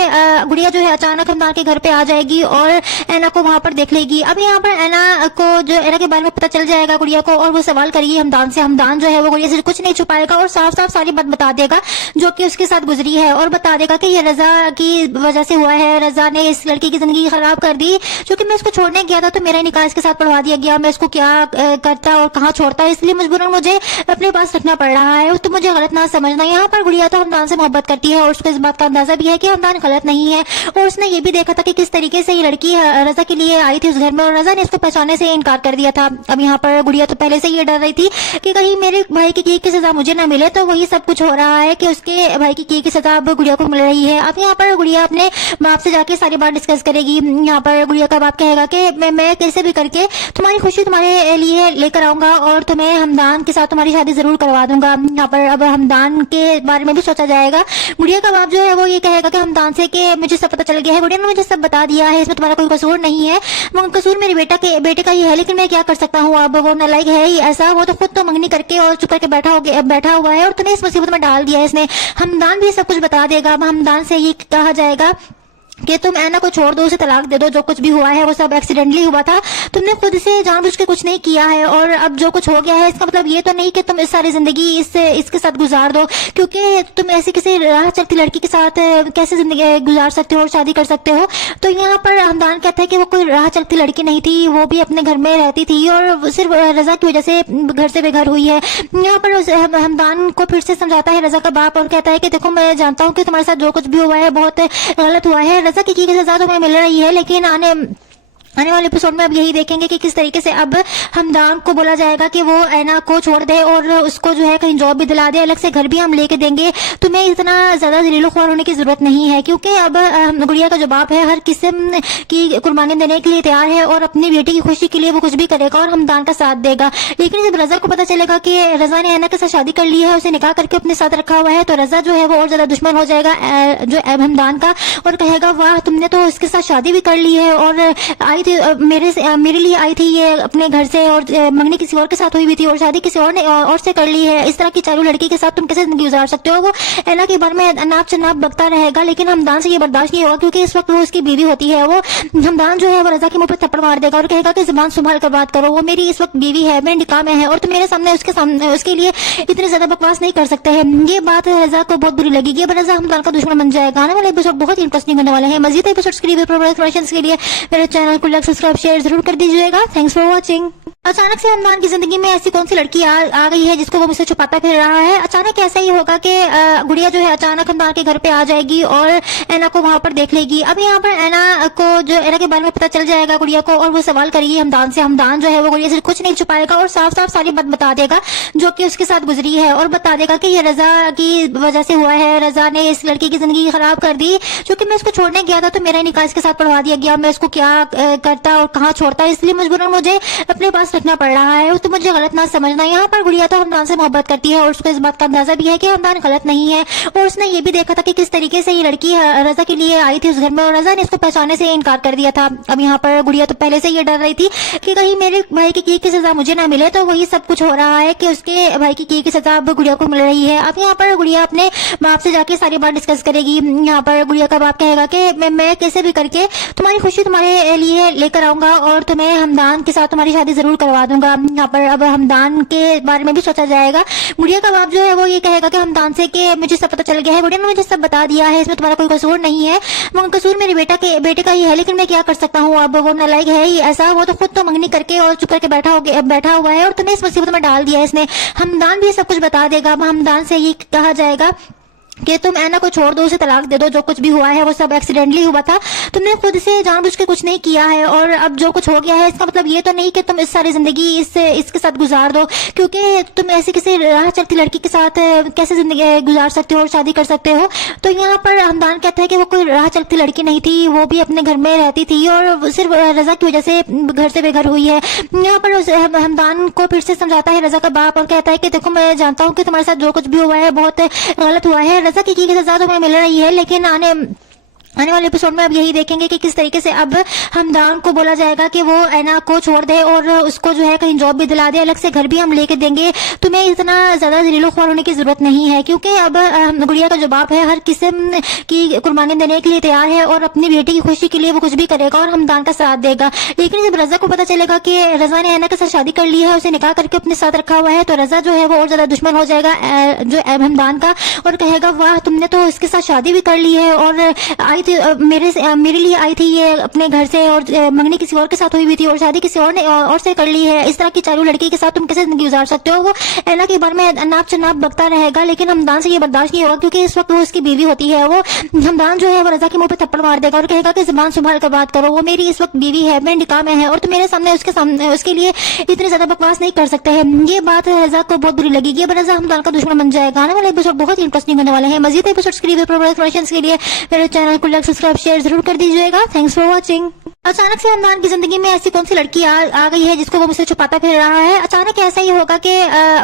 गुड़िया जो है अचानक हमदान के घर पे आ जाएगी और ऐना को वहां पर देख लेगी। अब यहाँ पर ऐना को जो ऐना के बारे में पता चल जाएगा गुड़िया को और वो सवाल करेगी हमदान से। हमदान जो है वो गुड़िया से कुछ नहीं छुपाएगा और साफ साफ सारी बात बता देगा जो कि उसके साथ गुजरी है और बता देगा कि ये रजा की वजह से हुआ है, रजा ने इस लड़की की जिंदगी खराब कर दी। क्योंकि मैं इसको छोड़ने गया था तो मेरा निकाह इसके साथ पढ़वा दिया गया, मैं इसको क्या करता और कहाँ छोड़ता, इसलिए मजबूरन मुझे अपने पास रखना पड़ रहा है। तो मुझे गलत ना समझना। यहाँ पर गुड़िया तो हमदान से मोहब्बत करती है और उसको इस बात का अंदाजा भी है कि हमदान गलत नहीं है और उसने ये भी देखा था कि किस तरीके से ये लड़की रजा के लिए आई थी उस घर में और रजा ने इसको पहचानने से इनकार कर दिया था। अब यहाँ पर गुड़िया तो पहले से ये डर रही थी कि कहीं मेरे भाई की केक की सजा मुझे ना मिले, तो वही सब कुछ हो रहा है कि उसके भाई की केक की सजा अब गुड़िया को मिल रही है। अब यहाँ पर गुड़िया अपने बाप से जाके सारी बात डिस्कस करेगी। यहाँ पर गुड़िया का बाप कहेगा कि मैं कैसे भी करके तुम्हारी खुशी तुम्हारे लिए लेकर आऊंगा और तुम्हें हमदान के साथ तुम्हारी शादी जरूर करवा दूंगा। यहाँ पर अब हमदान के बारे में भी सोचा जाएगा। गुड़िया का बाप जो है वो ये कहेगा कि हमदान से कि मुझे सब पता चल गया है, गुड़िया ने मुझे सब बता दिया है, इसमें तुम्हारा कोई कसूर नहीं है, कसूर मेरे बेटे का ही है, लेकिन मैं क्या कर सकता हूँ, अब वो नालायक है ही ऐसा, वो तो खुद तो मंगनी करके और चुप करके बैठा हुआ है और तुम्हें इस मुसीबत में डाल दिया है इसने। हमदान भी सब कुछ बता देगा। अब हमदान से ये कहा जाएगा कि तुम ऐना को छोड़ दो, उसे तलाक दे दो, जो कुछ भी हुआ है वो सब एक्सीडेंटली हुआ था, तुमने खुद से जानबूझ के कुछ नहीं किया है, और अब जो कुछ हो गया है इसका मतलब ये तो नहीं कि तुम इस सारी जिंदगी इसके साथ गुजार दो, क्योंकि तुम ऐसी किसी राह चलती लड़की के साथ कैसे जिंदगी गुजार सकते हो और शादी कर सकते हो। तो यहाँ पर हमदान कहता है कि वो कोई राह चलती लड़की नहीं थी, वो भी अपने घर में रहती थी और सिर्फ रजा की वजह से घर से बेघर हुई है। यहाँ पर हमदान को फिर से समझाता है रजा का बाप और कहता है कि देखो, मैं जानता हूँ कि तुम्हारे साथ जो कुछ भी हुआ है बहुत गलत हुआ है, रजा की सजा तुम्हें मिल रही है, लेकिन आने वाले एपिसोड में अब यही देखेंगे कि किस तरीके से अब हमदान को बोला जाएगा कि वो ऐना को छोड़ दे और उसको जो है कहीं जॉब भी दिला दे, अलग से घर भी हम लेके देंगे, तुम्हें इतना ज्यादा जलीलो ख्वार होने की जरूरत नहीं है, क्योंकि अब गुड़िया का जो बाप है हर किस्म की कुर्बानी देने के लिए तैयार है और अपनी बेटी की खुशी के लिए वो कुछ भी करेगा और हमदान का साथ देगा। लेकिन जब रजा को पता चलेगा कि रजा ने ऐना के साथ शादी कर ली है, उसे निकाह करके अपने साथ रखा हुआ है, तो रजा जो है वो और ज्यादा दुश्मन हो जाएगा जो हमदान का और कहेगा वाह, तुमने तो इसके साथ शादी भी कर ली है और आई थी मेरे लिए आई थी ये अपने घर से, और मंगनी किसी और के साथ हुई भी थी और शादी किसी और ने और से कर ली है, इस तरह की चालू लड़की के साथ तुम कैसे जिंदगी गुजार सकते हो। वो ऐना के बारे में अनाप शनाप बकता रहेगा, लेकिन हमदान से ये बर्दाश्त नहीं होगा, क्योंकि इस वक्त वो उसकी बीवी होती है। वो हमदान जो है वो रजा के मुंह पर थप्पड़ मार देगा और कहेगा कि जुबान संभाल कर बात करो, वो मेरी इस वक्त बीवी है, मेरे निकाह में है और तुम मेरे सामने उसके लिए इतनी ज्यादा बकवास नहीं कर सकते हैं। ये बात रजा को बहुत बुरी लगेगी। अब रजा हमदान का दुश्मन बन जाएगा। आने वाले एपिसोड बहुत इंटरेस्टिंग होने वाले हैं। मजीद एपिसोड्स के लिए मेरे चैनल को लाइक सब्सक्राइब शेयर जरूर कर दीजिएगा। Thanks for watching. अचानक से हमदान की जिंदगी में ऐसी कौन सी लड़की आ गई है जिसको वो मुझसे छुपाता फिर रहा है। अचानक ऐसा ही होगा कि गुड़िया जो है अचानक हमदान के घर पे आ जाएगी और ऐना को वहां पर देख लेगी। अब यहाँ पर ऐना के बारे में पता चल जाएगा गुड़िया को और वो सवाल करेगी हमदान से। हमदान जो है वो गुड़िया से कुछ नहीं छुपाएगा और साफ साफ सारी बात बता देगा जो कि उसके साथ गुजरी है, और बता देगा कि ये रजा की वजह से हुआ है, रजा ने इस लड़की की जिंदगी खराब कर दी, क्योंकि मैं उसको छोड़ने गया था तो मेरा निकाह इसके साथ पढ़वा दिया गया, मैं उसको क्या करता और कहाँ छोड़ता, इसलिए मजबूरन मुझे अपने पास रखना पड़ रहा है, तो मुझे गलत ना समझना। यहाँ पर गुड़िया तो हमदान से मोहब्बत करती है और उसको इस बात का अंदाजा भी है कि हमदान गलत नहीं है, और उसने ये भी देखा था कि किस तरीके से ये लड़की रजा के लिए आई थी उस घर में और रजा ने इसको पहचानने से इनकार कर दिया था। अब यहाँ पर गुड़िया तो पहले से ये डर रही थी कि कहीं मेरे भाई की सजा मुझे ना मिले, तो वही सब कुछ हो रहा है कि उसके भाई की सजा अब गुड़िया को मिल रही है। अब यहाँ पर गुड़िया अपने बाप से जाके सारी बात डिस्कस करेगी। यहाँ पर गुड़िया का बाप कहेगा कि मैं कैसे भी करके तुम्हारी खुशी तुम्हारे लिए लेकर आऊंगा और तुम्हें हमदान के साथ तुम्हारी शादी जरूर करवा दूंगा। यहाँ पर अब हमदान के बारे में भी सोचा जाएगा। गुड़िया का बाप जो है वो ये कहेगा कि हमदान से कि मुझे सब पता चल गया है, गुड़िया ने मुझे सब बता दिया है, इसमें तुम्हारा कोई कसूर नहीं है, कसूर मेरे बेटे का ही है, लेकिन मैं क्या कर सकता हूँ, अब वो नालायक है ही ऐसा, वो तो खुद तो मंगनी करके और चुप करके बैठा हुआ है और तुम्हें इस मुसीबत में डाल दिया है इसने। हमदान भी सब कुछ बता देगा। अब हमदान से ये कहा जाएगा कि तुम ऐना को छोड़ दो, उसे तलाक दे दो, जो कुछ भी हुआ है वो सब एक्सीडेंटली हुआ था, तुमने खुद से जानबूझ के कुछ नहीं किया है, और अब जो कुछ हो गया है इसका मतलब ये तो नहीं कि तुम इस सारी जिंदगी इसके साथ गुजार दो, क्योंकि तुम ऐसी किसी राह चलती लड़की के साथ कैसे जिंदगी गुजार सकते हो और शादी कर सकते हो। तो यहाँ पर हमदान कहता है कि वो कोई राह चलती लड़की नहीं थी, वो भी अपने घर में रहती थी और सिर्फ रजा की वजह से घर से बेघर हुई है। यहाँ पर हमदान को फिर से समझाता है रजा का बाप और कहता है कि देखो, मैं जानता हूँ कि तुम्हारे साथ जो कुछ भी हुआ है बहुत गलत हुआ है, रजा की सजा तुम्हें मिल रही है, लेकिन आने वाले एपिसोड में अब यही देखेंगे कि किस तरीके से अब हमदान को बोला जाएगा कि वो ऐना को छोड़ दे और उसको जो है कहीं जॉब भी दिला दे, अलग से घर भी हम लेके देंगे, तुम्हें इतना ज्यादा जलीलो ख्वार होने की जरूरत नहीं है, क्योंकि अब गुड़िया का जो बाप है हर किस्म की कुर्बानी देने के लिए तैयार है और अपनी बेटी की खुशी के लिए वो कुछ भी करेगा और हमदान का साथ देगा। लेकिन जब रजा को पता चलेगा कि रजा ने ऐना के साथ शादी कर ली है, उसे निकाह करके अपने साथ रखा हुआ है, तो रजा जो है वो और ज्यादा दुश्मन हो जाएगा जो हमदान का और कहेगा वाह, तुमने तो इसके साथ शादी भी कर ली है और आई मेरे लिए आई थी ये अपने घर से, और मंगनी किसी और के साथ हुई भी थी और शादी किसी और ने और से कर ली है, इस तरह की चालू लड़की के साथ तुम कैसे जिंदगी गुजार सकते हो। वो ऐना के बारे में अनाप शनाप बकता रहेगा, लेकिन हमदान से ये बर्दाश्त नहीं होगा, क्योंकि इस वक्त वो उसकी बीवी होती है। वो हमदान जो है वो रजा के मुंह पे थप्पड़ मार देगा और कहेगा कि जुबान संभाल कर बात करो, वो मेरी इस वक्त बीवी है, मेरे निकाह में है और तुम मेरे सामने उसके लिए इतनी ज्यादा बकवास नहीं कर सकते हैं। ये बात रजा को बहुत बुरी लगेगी। अब रजा हमदान का दुश्मन बन जाएगा। आने वाले एपिसोड बहुत इंटरेस्टिंग होने वाले हैं। मजीद एपिसोड्स के लिए मेरे चैनल को लाइक सब्सक्राइब शेयर जरूर कर दीजिएगा। Thanks for watching. अचानक से हमदान की जिंदगी में ऐसी कौन सी लड़की आ गई है जिसको वो मुझसे छुपाता फिर रहा है। अचानक ऐसा ही होगा कि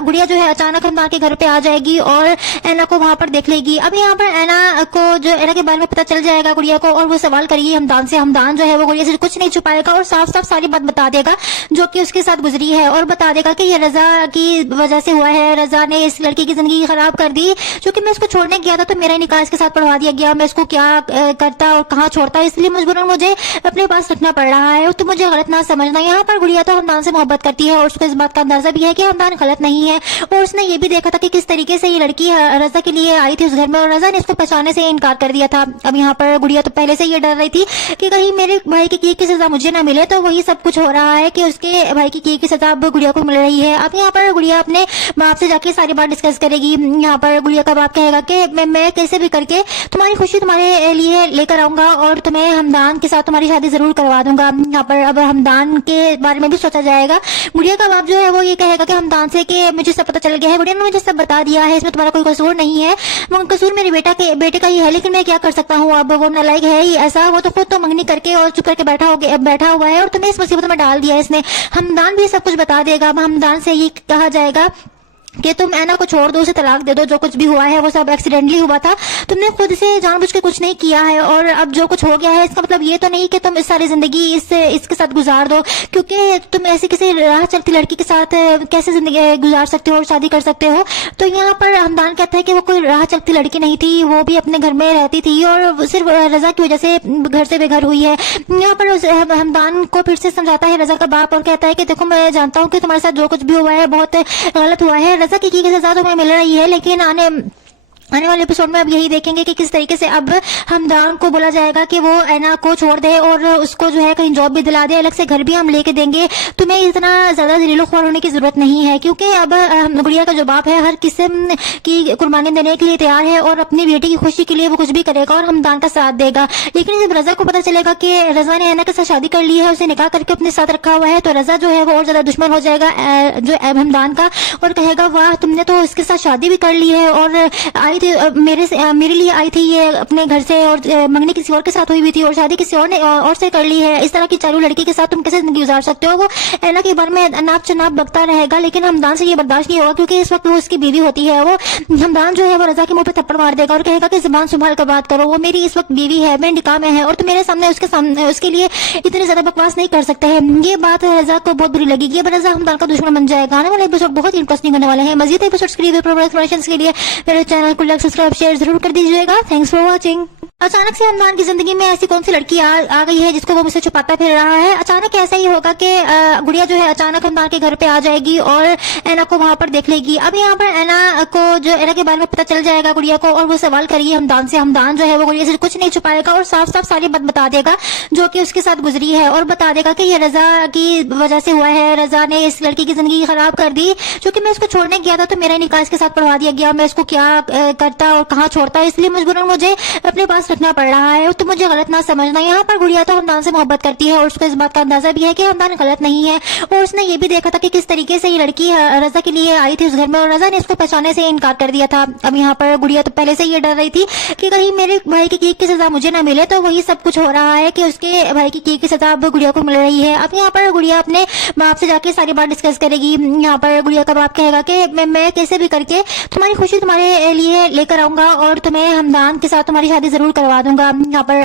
गुड़िया जो है अचानक हमदान के घर पे आ जाएगी और ऐना को वहां पर देख लेगी। अब यहाँ पर ऐना को जो ऐना के बारे में पता चल जाएगा गुड़िया को, और वो सवाल करेगी हमदान से। हमदान जो है वो गुड़िया से कुछ नहीं छुपाएगा और साफ साफ सारी बात बता देगा जो कि उसके साथ गुजरी है, और बता देगा कि ये रजा की वजह से हुआ है। रजा ने इस लड़की की जिंदगी खराब कर दी, क्योंकि मैं इसको छोड़ने गया था तो मेरा निकाह इसके साथ पढ़वा दिया गया। मैं इसको क्या करता और कहाँ छोड़ता, इसलिए मजबूरन मुझे अपने पास रखना पड़ रहा है। तो मुझे गलत ना समझना। यहाँ पर गुड़िया तो हमदान से मोहब्बत करती है और उसको इस बात का अंदाजा भी है कि हमदान गलत नहीं है, और उसने ये भी देखा था कि किस तरीके से ये लड़की रजा के लिए आई थी उस घर में, और रजा ने इसको पहचानने से इनकार कर दिया था। अब यहाँ पर गुड़िया तो पहले से ये डर रही थी कि कहीं मेरे भाई की किए की सजा मुझे ना मिले, तो वही सब कुछ हो रहा है कि उसके भाई की किए की सजा अब गुड़िया को मिल रही है। अब यहाँ पर गुड़िया अपने बाप से जाके सारी बात डिस्कस करेगी। यहाँ पर गुड़िया का बाप कहेगा कि मैं कैसे भी करके तुम्हारी खुशी तुम्हारे लिए लेकर आऊंगा और तुम्हें हमदान के साथ तुम्हारी शादी जरूर करवा दूंगा। यहाँ पर अब हमदान के बारे में भी सोचा जाएगा। गुड़िया का बाप जो है वो ये कहेगा कि हमदान से कि मुझे सब पता चल गया है, गुड़िया ने मुझे सब बता दिया है, इसमें तुम्हारा कोई कसूर नहीं है, वो कसूर मेरे बेटे का ही है, लेकिन मैं क्या कर सकता हूँ। अब वो नालायक है ही ऐसा, वो तो खुद तो मंगनी करके और चुप करके बैठा हुआ है और तुम्हें इस मुसीबत में डाल दिया इसने। हमदान भी सब कुछ बता देगा। अब हमदान से ये कहा जाएगा कि तुम ऐना को छोड़ दो, उसे तलाक दे दो, जो कुछ भी हुआ है वो सब एक्सीडेंटली हुआ था, तुमने खुद से जानबूझ के कुछ नहीं किया है, और अब जो कुछ हो गया है इसका मतलब ये तो नहीं कि तुम इस सारी जिंदगी इसके साथ गुजार दो, क्योंकि तुम ऐसी किसी राह चलती लड़की के साथ कैसे जिंदगी गुजार सकते हो और शादी कर सकते हो। तो यहाँ पर हमदान कहता है कि वो कोई राह चलती लड़की नहीं थी, वो भी अपने घर में रहती थी और सिर्फ रजा की वजह से घर से बेघर हुई है। यहाँ पर हमदान को फिर से समझाता है रजा का बाप और कहता है कि देखो मैं जानता हूँ कि तुम्हारे साथ जो कुछ भी हुआ है बहुत गलत हुआ है, रजा की सजा तुम्हें मिल रही है, लेकिन आने वाले एपिसोड में अब यही देखेंगे कि किस तरीके से अब हमदान को बोला जाएगा कि वो ऐना को छोड़ दे और उसको जो है कहीं जॉब भी दिला दे, अलग से घर भी हम लेके देंगे, तुम्हें इतना ज्यादा ज़लील-ख्वार होने की जरूरत नहीं है, क्योंकि अब गुड़िया का जो बाप है हर किस्म की कुर्बानी देने के लिए तैयार है और अपनी बेटी की खुशी के लिए वो कुछ भी करेगा और हमदान का साथ देगा। लेकिन जब रजा को पता चलेगा कि रजा ने ऐना के साथ शादी कर ली है, उसे निकाह करके अपने साथ रखा हुआ है, तो रजा जो है वो और ज्यादा दुश्मन हो जाएगा जो हमदान का, और कहेगा वाह तुमने तो इसके साथ शादी भी कर ली है और मेरे लिए आई थी ये अपने घर से, और मंगनी किसी और के साथ हुई हुई थी और शादी किसी और ने और से कर ली है, इस तरह की चालू लड़की के साथ तुम कैसे जिंदगी गुजार सकते हो। वो ऐना के बारे में नाप चनाप बकता रहेगा, लेकिन हमदान से ये बर्दाश्त नहीं होगा क्योंकि इस वक्त वो उसकी बीवी होती है। वो हमदान जो है वो रजा के मुंह पे थप्पड़ मार देगा और कहेगा कि जुबान संभाल कर बात करो, वो मेरी इस वक्त बीवी है, मेरे निकाह में है और तुम मेरे सामने उसके लिए इतनी ज्यादा बकवास नहीं कर सकते हैं। ये बात रजा को बहुत बुरी लगेगी, अब रजा हमदान का दुश्मन बन जाएगा। आने वाले एपिसोड बहुत इंटरेस्टिंग होने वाले हैं। मजीद एपिसोड्स के लिए मेरे चैनल को लाइक सब्सक्राइब शेयर जरूर कर दीजिएगा। Thanks for watching. अचानक से हमदान की जिंदगी में ऐसी कौन सी लड़की आ गई है जिसको वो मुझसे छुपाता फिर रहा है। अचानक ऐसा ही होगा कि गुड़िया जो है अचानक हमदान के घर पे आ जाएगी और ऐना को वहां पर देख लेगी। अब यहाँ पर ऐना को जो ऐना के बारे में पता चल जाएगा गुड़िया को, और वो सवाल करेगी हमदान से। हमदान जो है वो गुड़िया से कुछ नहीं छुपाएगा और साफ साफ सारी बात बता देगा जो कि उसके साथ गुजरी है, और बता देगा कि ये रजा की वजह से हुआ है, रजा ने इस लड़की की जिंदगी खराब कर दी, क्योंकि मैं इसको छोड़ने गया था तो मेरा निकाह इसके साथ पढ़वा दिया गया, मैं इसको क्या करता और कहाँ छोड़ता, इसलिए मजबूरन मुझे अपने पास रखना पड़ रहा है। तो मुझे गलत ना समझना। यहाँ पर गुड़िया तो हमदान से मोहब्बत करती है और उसको इस बात का अंदाजा भी है कि हमदान गलत नहीं है, और उसने ये भी देखा था कि किस तरीके से ये लड़की रजा के लिए आई थी उस घर में, और रजा ने इसको पहचानने से इनकार कर दिया था। अब यहाँ पर गुड़िया तो पहले से ये डर रही थी कि कहीं मेरे भाई की किए की सजा मुझे ना मिले, तो वही सब कुछ हो रहा है कि उसके भाई की किए की सजा अब गुड़िया को मिल रही है। अब यहाँ पर गुड़िया अपने बाप से जाके सारी बात डिस्कस करेगी। यहाँ पर गुड़िया का बाप कहेगा कि मैं कैसे भी करके तुम्हारी खुशी तुम्हारे लिए लेकर आऊंगा और तुम्हें हमदान के साथ तुम्हारी शादी जरूर करवा दूंगा। यहाँ पर